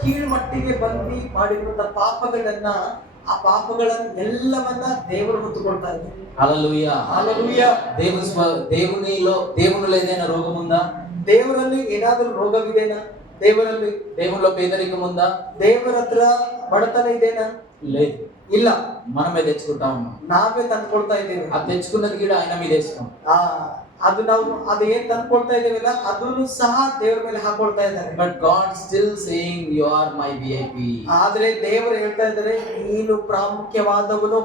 ಕೀಳ್ ಮಟ್ಟಿಗೆ ಬಂದು ಮಾಡಿರುವಂತ ಪಾಪಗಳನ್ನ, ಆ ಪಾಪಗಳನ್ನು ಎಲ್ಲವನ್ನ ದೇವರು ಹೊತ್ತುಕೊಳ್ತಾ ಇದ್ದಾರೆ. హల్లెలూయా, ಹಾಲೆಲೂಯಾ. దేవునిలో ఏదైనా రోగం ఉందా? ದೇವರಲ್ಲಿ ಏನಾದರೂ ರೋಗವಿದೆನಾ? దేవునిలో పేదరికం ఉందా? ದೇವರ ಹತ್ರ ಬಡತನ ಇದೆನಾ? లేదు. ಇಲ್ಲ. మనమే తెచ్చుకుంటా ఉన్నాం. ನಾವೇ ತಂದ್ಕೊಳ್ತಾ ಇದ್ದೇವೆ. అది తెచ్చుకున్నది కూడా ఆయన మీద వేస్తాం. ಅದು ಏನ್ ತಂದ್ಕೊಳ್ತಾ ಇದ್ದೇವಲ್ಲ ಅದನ್ನು ಸಹ ದೇವರ ಮೇಲೆ ಹಾಕೊಳ್ತಾ ಇದ್ದಾರೆ. But God still saying you are my VIP. ಆದ್ರೆ ದೇವರು ಹೇಳ್ತಾ ಇದ್ದಾರೆ ನೀನು ಪ್ರಾಮುಖ್ಯವಾದವಳು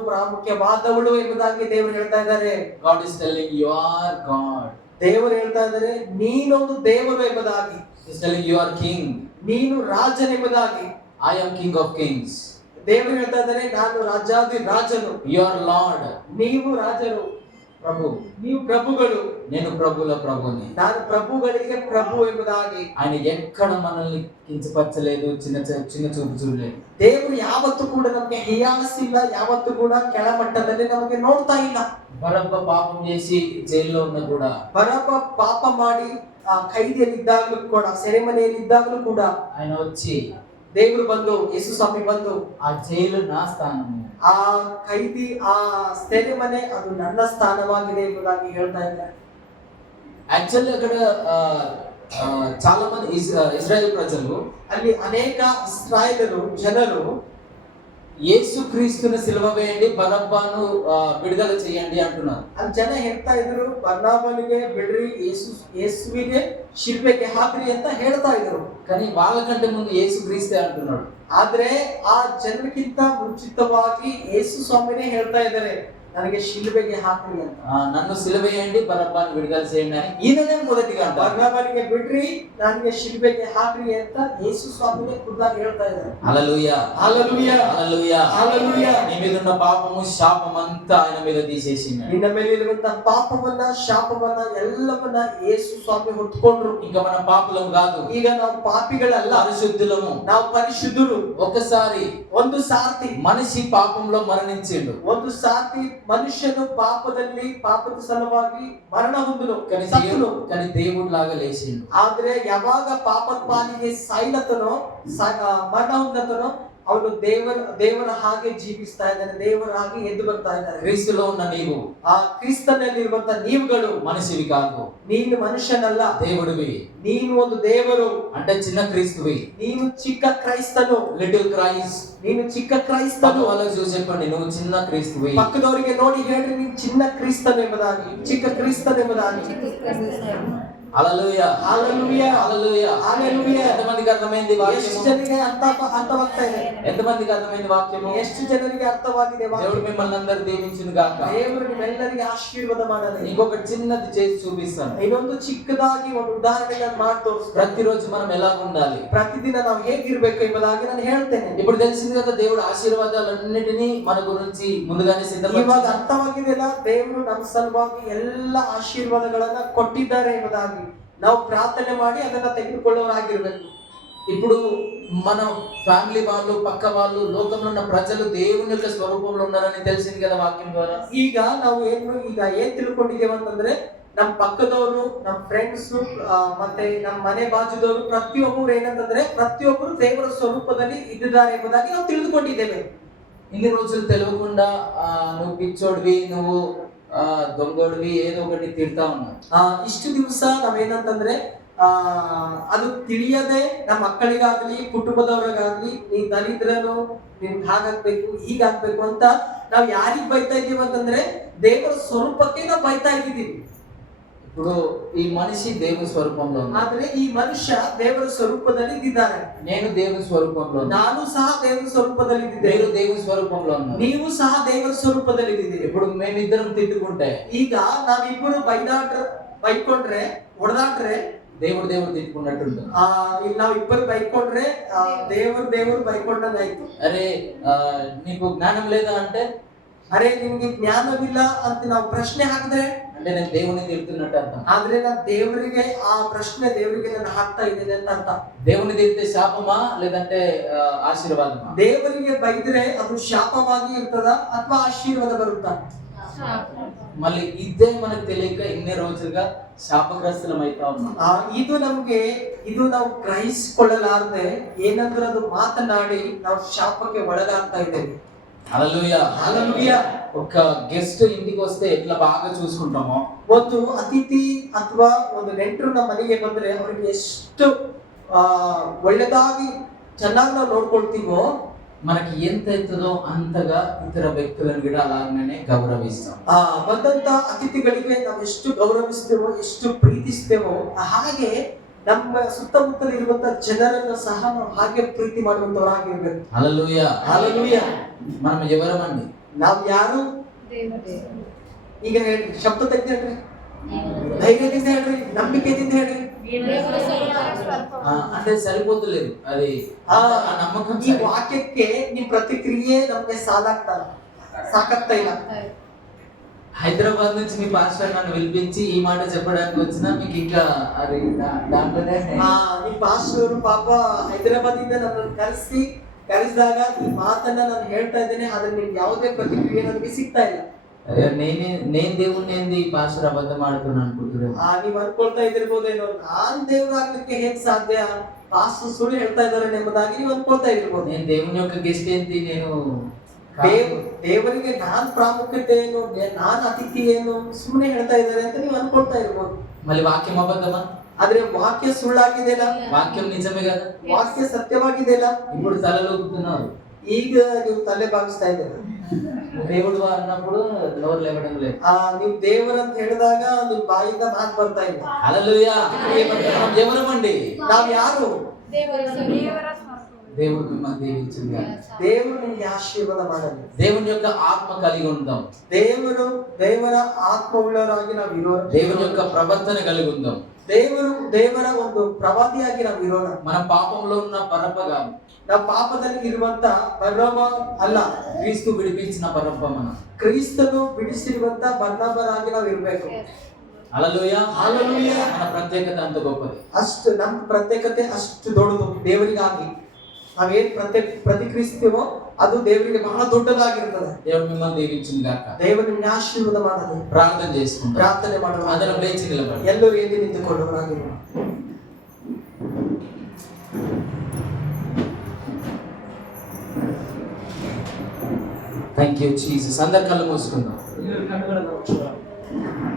ಎಂಬುದಾಗಿ ದೇವರು ಹೇಳ್ತಾ ಇದ್ದಾರೆ. God is telling you are God. ದೇವರು ಹೇಳ್ತಾ ಇದ್ದಾರೆ ನೀನೊಂದು ದೇವರು ಎಂಬುದಾಗಿ. Is telling you are king. ನೀನು ರಾಜನೆಂಬುದಾಗಿ. I am king of kings. ದೇವರು ಹೇಳ್ತಾ ಇದ್ದಾರೆ ನಾನು ರಾಜಾದಿ ರಾಜನು. You are lord. ನೀವು ರಾಜರು. ప్రభు. ನೀವು ಪ್ರಭುಗಳು. నేను ప్రభుల ప్రభుని. ನಾನು ಪ್ರಭುಗಳಿಗೆ ಪ್ರಭು ಎಂಬುದಾಗಿ. ఆయన ఎక్కడ మనల్ని కించపరచలేదు, చిన్న చూపు చూడలేదు. ದೇವರು ಯಾವತ್ತೂ ಕೂಡ ನಮಗೆ ಹೀಯಾಳಿಸಿಲ್ಲ, ಯಾವತ್ತೂ ಕೂಡ ಕೆಳಮಟ್ಟದಲ್ಲಿ ನಮಗೆ ನೋಡ್ತಾ ಇಲ್ಲ. ಬರಬ್ಬ ಪಾಪం చేసి జైల్లో ఉన్న కూడా, ಬರಬ್ಬ ಪಾಪ ಮಾಡಿ ಖೈದಿಯಲ್ಲಿದ್ದಾಗಲೂ ಕೂಡ, ಸೆರೆಮನೆಯಲ್ಲಿದ್ದಾಗಲೂ ಕೂಡ ఆయన వచ్చి ದೇವರು ಬಂದು, ಯೇಸು ಸ್ವಾಮಿ ಬಂದು ఆ జైలు నా స్థానము, ಆ ಖೈದಿ, ಆ ಸೆರೆಮನೆ ಅದು ನನ್ನ ಸ್ಥಾನವಾಗಿದೆ ಎಂಬುದಾಗಿ ಹೇಳ್ತಾ ಇದ್ದಾರೆ. యాక్చువల్లీ అక్కడ చాలా మంది ఇజ్రాయెల్ ప్రజలు, ಅಲ್ಲಿ ಅನೇಕ ಇಸ್ರಾಯೇಲರು ಜನರು యేసు క్రీస్తుని సిలువ వేయండి, బరబ్బను విడుదల చేయండి అంటున్నారు. ಅಲ್ಲಿ ಜನ ಹೇಳ್ತಾ ಇದ್ರು ಬರ್ನಬನಿಗೆ ಬಿಡ್ರಿ, ಯೇಸುವಿಗೆ ಶಿಲ್ಬೆಗೆ ಹಾಕ್ರಿ ಅಂತ ಹೇಳ್ತಾ ಇದ್ರು. కానీ వాళ్ళకంటే ముందు యేసు క్రీస్తే అంటున్నాడు. ಆದ್ರೆ ಆ ಜನರಿಗಿಂತ ಮುಂಚಿತವಾಗಿ ಯೇಸು ಸ್ವಾಮಿನೇ ಹೇಳ್ತಾ ಇದ್ದಾರೆ ನನಗೆ ಶಿಲ್ಬೆಗೆ ಹಾಕ್ರಿ ಅಂತ. నన్ను సిలువ వేయండి, బరబ్బను విడుదల చేయండి అని ఈయననే మొదటిగా అంటారు. ಬರ್ನಬನಿಗೆ ಬಿಡ್ರಿ, ನನಗೆ ಶಿಲ್ಬೆಗೆ ಹಾಕ್ರಿ ಅಂತ ಯೇಸು ಸ್ವಾಮಿನೇ ಖುದ್ದಾಗಿ ಹೇಳ್ತಾ ಇದ್ದಾರೆ. హల్లెలూయా, హల్లెలూయా, హల్లెలూయా, హల్లెలూయా. నీ మీద ఉన్న పాపము శాపం అంతా ఆయన మీద తీసేసిండు. ನಿನ್ನ ಮೇಲೆ ಇರುವಂತ ಪಾಪವನ್ನ, ಶಾಪವನ್ನ ಎಲ್ಲವನ್ನ ಯೇಸು ಸ್ವಾಮಿ ಹೊತ್ಕೊಂಡ್ರು. ఇంకా మనం పాపులం కాదు, ಈಗ ನಾವು ಪಾಪಿಗಳಲ್ಲ, పరిశుద్ధులము. ನಾವು ಪರಿಶುದ್ಧರು. ఒకసారి ಒಂದು ಸಾರ್ತಿ మనిషి పాపంలో మరణించిండు. ಒಂದು ಸಾರ್ತಿ ಮನುಷ್ಯನು ಪಾಪದ ಸಲುವಾಗಿ ಮರಣ ಹೊಂದನು, కానీ దేవుడు లాగా లేచిండు. ಆದ್ರೆ ಯಾವಾಗ ಪಾಪದ ಪಾಲಿಗೆ ಸಾಯ್ಲತನೋ, ಮರಣ ಹೊಂದತನೋ, ಅವನು ದೇವರ ಹಾಗೆ ಜೀವಿಸ್ತಾ ಇದ್ದಾನೆ, ದೇವರ ಹಾಗೆ ಎದ್ದು ಬರ್ತಾ ಇದ್ದಾನೆ. క్రీస్తులో ఉన్న నీవు, ಆ ಕ್ರಿಸ್ತನಲ್ಲಿರುವಂತ ನೀವುಗಳು మనిషివి కాదు, ನೀನು ಮನುಷ್ಯನಲ್ಲ, దేవుడివి. ನೀನು ಒಂದು ದೇವರು. అంటే చిన్న క్రీస్తువి, ನೀನು ಚಿಕ್ಕ ಕ್ರೈಸ್ತನು, లిటిల్ క్రైస్ట్. ನೀನು ಚಿಕ್ಕ ಕ್ರೈಸ್ತನು. వాళ్ళకి చూసి చెప్పండి నువ్వు చిన్న క్రీస్తువి. ಪಕ್ಕದವರಿಗೆ ನೋಡಿ ಹೇಳ್ರಿ ನೀನು ಚಿನ್ನ ಕ್ರಿಸ್ತನು ಎಂಬುದಾಗಿ, ಚಿಕ್ಕ ಕ್ರಿಸ್ತನು ಎಂಬುದಾಗಿ. హల్లెలూయా, హల్లెలూయా, హల్లెలూయా, హల్లెలూయా. ఎంతమందికి అర్థమైంది వాక్యము? ಎಷ್ಟು ಜನರಿಗೆ ಅರ್ಥವಾಗ್ತಾ ಇದೆ? ఎంతమందికి అర్థమైంది వాక్యము? ಎಷ್ಟು ಜನರಿಗೆ ಅರ್ಥವಾಗಿದೆ ವಾಕ್ಯ? దేవుడు మిమ్మల్ని అందరూ దీవించును గాక. ದೇವರು ನಿಮ್ಮೆಲ್ಲರಿಗೆ ಆಶೀರ್ವಾದ ಮಾಡಲಿ. ఇంకొక చిన్నది చేసి చూపిస్తాను. ಇನ್ನೊಂದು ಚಿಕ್ಕದಾಗಿ ಒಂದು ಉದಾಹರಣೆ ಮಾಡಿ ತೋರಿಸ್ತೀನಿ. ప్రతిరోజు మనం ఎలా ఉండాలి, ಪ್ರತಿದಿನ ನಾವು ಹೇಗಿರ್ಬೇಕು ಎಂಬುದಾಗಿ ನಾನು ಹೇಳ್ತೇನೆ. ఇప్పుడు తెలిసింది కదా దేవుడు ఆశీర్వాదాలన్నిటినీ మన గురించి ముందుగానే ಇವಾಗ సిద్ధపరిచాడు. ಅರ್ಥವಾಗಿದೆಯಲ್ಲ, ದೇವರು ನಮ್ಮ ಸಲುವಾಗಿ ಎಲ್ಲ ಆಶೀರ್ವಾದಗಳನ್ನ ಕೊಟ್ಟಿದ್ದಾರೆ ಎಂಬುದಾಗಿ ನಾವು ಪ್ರಾರ್ಥನೆ ಮಾಡಿ ಅದನ್ನ ತೆಗೆದುಕೊಳ್ಳೋರಾಗಿರ್ಬೇಕು. ఇప్పుడు మన ఫ్యామిలీ వాళ్ళు, పక్క వాళ్ళు, లోకంలో ఉన్న ప్రజలు దేవుని యొక్క స్వరూపంలో ఉన్నారని తెలిసింది కదా వాక్యం ద్వారా. ಈಗ ನಾವು ಏನ್ ತಿಳ್ಕೊಂಡಿದ್ದೇವೆ ಅಂತಂದ್ರೆ ನಮ್ಮ ಪಕ್ಕದವರು, ನಮ್ಮ ಫ್ರೆಂಡ್ಸ್, ಮತ್ತೆ ನಮ್ಮ ಮನೆ ಬಾಜುದವರು ಪ್ರತಿಯೊಬ್ಬರು ಏನಂತಂದ್ರೆ ಪ್ರತಿಯೊಬ್ಬರು ದೇವರ ಸ್ವರೂಪದಲ್ಲಿ ಇದ್ದಾರೆ ಎಂಬುದಾಗಿ ನಾವು ತಿಳಿದುಕೊಂಡಿದ್ದೇವೆ. ఇన్ని రోజులు తెలియకుండా నువ్వు పిచ్చోడివి, నువ్వు దొంగోడివి, ఏదో ఒకటి తిడతా ఉన్నావు. ಇಷ್ಟು ದಿವಸ ನಾವೇನಂತಂದ್ರೆ ಅದು ತಿಳಿಯದೆ ನಮ್ಮ ಮಕ್ಕಳಿಗಾಗ್ಲಿ, ಕುಟುಂಬದವರಿಗಾಗ್ಲಿ, ನೀನ್ ದರಿದ್ರನು, ನಿನ್ ಹಾಗಾಗ್ಬೇಕು, ಹೀಗಾಗ್ಬೇಕು ಅಂತ ನಾವು ಯಾರಿಗ್ ಬೈತಾ ಇದ್ದೀವಿ ಅಂತಂದ್ರೆ ದೇವರ ಸ್ವರೂಪಕ್ಕೆ ನಾವು ಬೈತಾ ಇದ್ದೀವಿ. ఇప్పుడు ఈ మనిషి దేవుని స్వరూపంలో ఉన్నాడు. ಆದ್ರೆ ಈ ಮನುಷ್ಯ ದೇವರ ಸ್ವರೂಪದಲ್ಲಿ ಇದ್ದಾರೆ. నేను దేవుని స్వరూపంలో ఉన్నాను. ನಾನು ಸಹ ದೇವರ ಸ್ವರೂಪದಲ್ಲಿ మీరు ಇದ್ದೇನೆ. దేవుని స్వరూపంలో ఉన్నారు. ನೀವು ಸಹ ದೇವರ ಸ್ವರೂಪದಲ್ಲಿ ಇದ್ದೀರಿ. ఇప్పుడు మేమిద్దరం తిట్టుకుంటే ಈಗ ನಾವಿಬ್ಬರು ಬೈಕೊಂಡ್ರೆ ಹೊಡೆದಾಟ್ರೆ దేవుడు తిట్టుకున్నట్టు ఉంటుంది. ನಾವಿಬ್ಬರು ಬೈಕೊಂಡ್ರೆ ದೇವರು ಬೈಕೊಂಡಂಗಾಯ್ತು. అరే నీకు జ్ఞానం లేదా అంటే, ಅರೆ ನಿಮ್ಗೆ ಜ್ಞಾನವಿಲ್ಲ ಅಂತ ನಾವು ಪ್ರಶ್ನೆ ಹಾಕಿದ್ರೆ అంటే నేను దేవుని తిడుతున్నట్టు అర్థం. ಆದ್ರೆ ನಾನು ದೇವರಿಗೆ ಆ ಪ್ರಶ್ನೆ ದೇವರಿಗೆ ನಾನು ಹಾಕ್ತಾ ಇದ್ದೇನೆ ಅಂತ ಅರ್ಥ. దేవుని తిడితే శాపమా లేదంటే ఆశీర్వాదమా? ದೇವರಿಗೆ ಬೈದ್ರೆ ಅದು ಶಾಪವಾಗಿ ಇರ್ತದ ಅಥವಾ ಆಶೀರ್ವಾದ ಬರುತ್ತಾ? మళ్ళీ ఇదే మనకు తెలియక ఇన్ని రోజులుగా శాపగ్రస్తులం అవుతా ఉన్నాం. ಇದು ನಾವು ಗ್ರಹಿಸಿಕೊಳ್ಳಲಾರದೆ ಏನಂದ್ರೆ ಅದು ಮಾತನಾಡಿ ನಾವು ಶಾಪಕ್ಕೆ ಒಳಗಾಗ್ತಾ ಇದ್ದೇವೆ. హల్లెలూయా. ಹಲ್ಲೆಲೂಯಾ. ఒక గెస్ట్ ఇంటికి వస్తే ఎట్లా బాగా చూసుకుంటామో, ಒಂದು ಅತಿಥಿ ಅಥವಾ ಒಂದು ನೆಂಟರು ನಮ್ಮ ಮನೆಗೆ ಬಂದ್ರೆ ಅವ್ರಿಗೆ ಎಷ್ಟು ಒಳ್ಳೆದಾಗಿ ಚೆನ್ನಾಗಿ ನಾವು ನೋಡ್ಕೊಳ್ತೀವೋ, మనకి ఎంత అవుతుందో అంతగా ఇతర వ్యక్తులను కూడా అలాగనే గౌరవిస్తాం. ಬಂದಂತ ಅತಿಥಿಗಳಿಗೆ ನಾವು ಎಷ್ಟು ಗೌರವಿಸ್ತೇವೋ, ಎಷ್ಟು ಪ್ರೀತಿಸ್ತೇವೋ, ಹಾಗೆ ನಮ್ಮ ಸುತ್ತಮುತ್ತಲಿರುವಂತ ಜನರನ್ನು ಸಹ ನಾವು ಹಾಗೆ ಪ್ರೀತಿ ಮಾಡುವಂತವರಾಗಿರ್ಬೇಕು. హల్లెలూయా. ಹಲ್ಲೆಲೂಯಾ. మనం ఎవరమండి? ನಾವು ಯಾರು? ಈಗ ಹೇಳಿ, ಶಬ್ದ ತೆಗೆದು ಹೇಳ್ರಿ, ಧೈರ್ಯದಿಂದ ಹೇಳ್ರಿ, ನಂಬಿಕೆಯಿಂದ ಹೇಳ್ರಿ. అంటే సరిపోతలేదు అది. ಆ నమ్మకం ಈ ವಾಕ್ಯಕ್ಕೆ ನಿಮ್ ಪ್ರತಿಕ್ರಿಯೆ ನಮ್ಗೆ ಸಾಕಾಗ್ತಾ ಇಲ್ಲ. హైదరాబాద్ నుంచి మీ పాస్టర్ నన్ను పిలిపించి ఈ మాట చెప్పడానికి వచ్చినా మీకు ఇంకా అది దాంట్లోనే ನಿಮ್ ಪಾಸ್ಟರ್ ಪಾಪ ಹೈದರಾಬಾದ್ ಇಂದ ನನ್ನನ್ನು ಕರೆಸಿದಾಗ ಈ ಮಾತನ್ನ ನಾನು ಹೇಳ್ತಾ ಇದ್ದೇನೆ, ಆದ್ರೆ ನಿಮ್ಗೆ ಯಾವುದೇ ಪ್ರತಿಕ್ರಿಯೆ ನನಗೆ ಸಿಗ್ತಾ ಇಲ್ಲ. నేను దేవుణ్ణి ఏంది ఈ పాస్టర్ అబద్ధం ఆడుతున్నాను అనుకుంటున్నాను. ನೀವ್ ಅನ್ಕೊಳ್ತಾ ಇದಿರ್ಬೋದೇನೋ, ನಾನ್ ದೇವರಾಗ್ಲಿಕ್ಕೆ ಹೇಗ್ ಸಾಧ್ಯ, ಪಾಸ್ಟರ್ ಸುಳ್ಳು ಹೇಳ್ತಾ ಇದ್ದಾರೆ ಎಂಬುದಾಗಿ ನೀವು ಅನ್ಕೊಳ್ತಾ ಇರ್ಬೋದು. నేను దేవుని యొక్క గెస్ట్ ఏంటి, నేను ದೇವರಿಗೆ ನಾನ್ ಪ್ರಾಮುಖ್ಯತೆ ಏನು, ನಾನ್ ಅತಿಥಿ ಏನು ಸುಮ್ಮನೆ ಹೇಳ್ತಾ ಇದ್ದಾರೆ ಅಂತ ನೀವು ಅನ್ಕೊಳ್ತಾ ಇರ್ಬೋದು. మళ్ళీ వాక్యం అబద్ధమా? ಆದ್ರೆ ವಾಕ್ಯ ಸುಳ್ಳಾಗಿದೆಯಲ್ಲ, వాక్యం నిజమే కదా. ವಾಕ್ಯ ಸತ್ಯವಾಗಿದೆಯಲ್ಲ. ఇప్పుడు తలలోపుతున్నారు, ಈಗ ನೀವು ತಲೆ ಬಾಗಿಸ್ತಾ ಇದ್ದೀರಾ. దేవుడు అన్నప్పుడు నోరు లేవడం లేదు. ನೀವು ದೇವರಂತ ಹೇಳಿದಾಗ ನಿಮ್ ಬಾಯಿಂದ ಮಾತು ಬರ್ತಾ ಇಲ್ಲ. హల్లెలూయా. ఎవరమండి? ನಾವ್ ಯಾರು? దేవుడు మిమ్మల్ని దీవించుగా. ದೇವರು ನಿಮ್ಗೆ ಆಶೀರ್ವಾದ ಮಾಡಲಿ. దేవుని యొక్క ఆత్మ కలిగి ఉందాం. ದೇವರ ಆತ್ಮವುಳ್ಳವರಾಗಿ ನಾವು ಇರೋಣ. దేవుని యొక్క ప్రవర్తన కలిగి ఉందాం. ದೇವರ ಒಂದು ಪ್ರವಾದಿಯಾಗಿ ನಾವು ಇರೋಣ. మన పాపంలో ఉన్న పరపగా, ನಾವು ಪಾಪದಲ್ಲಿ ಇರುವಂತ ಬರ್ನಬ ಅಲ್ಲ, క్రీస్తు విడిపించిన పరప మన ಕ್ರಿಸ್ತನು ಬಿಡಿಸಿರುವಂತ ಬರ್ನಬರಾಗಿ ನಾವು ಇರಬೇಕು. హల్లెలూయా. ಹಲ್ಲೆಲೂಯಾ. మన ప్రత్యేకత అంత గొప్పది. ಅಷ್ಟು ನಮ್ಮ ಪ್ರತ್ಯೇಕತೆ ಅಷ್ಟು ದೊಡ್ಡದು ದೇವರಿಗಾಗಿ. ನಾವೇನ್ ಪ್ರತಿಕ್ರಿಯಿಸ್ತೀವೋ ಅದು ದೇವರಿಗೆ ಬಹಳ ದೊಡ್ಡದಾಗಿರ್ತದೆ. దేవుడు మిమ్మల్ని దీవించును గాక. ದೇವರು ನಿಮ್ಗೆ ಆಶೀರ್ವಾದ ಮಾಡಲಿ. ప్రార్థన చేసుకుందాం. ಪ್ರಾರ್ಥನೆ ಮಾಡೋಣ. అందరం లేచి నిలబడి ಎಲ್ಲರೂ ಎದ್ದು ನಿಂತುಕೊಳ್ಳೋರಾಗಿರೋಣ. Thank you Jesus. అందరు కళ్ళు మూసుకుందాం. ಕಣ್ಣುಗಳನ್ನು ಮುಚ್ಚೋಣ.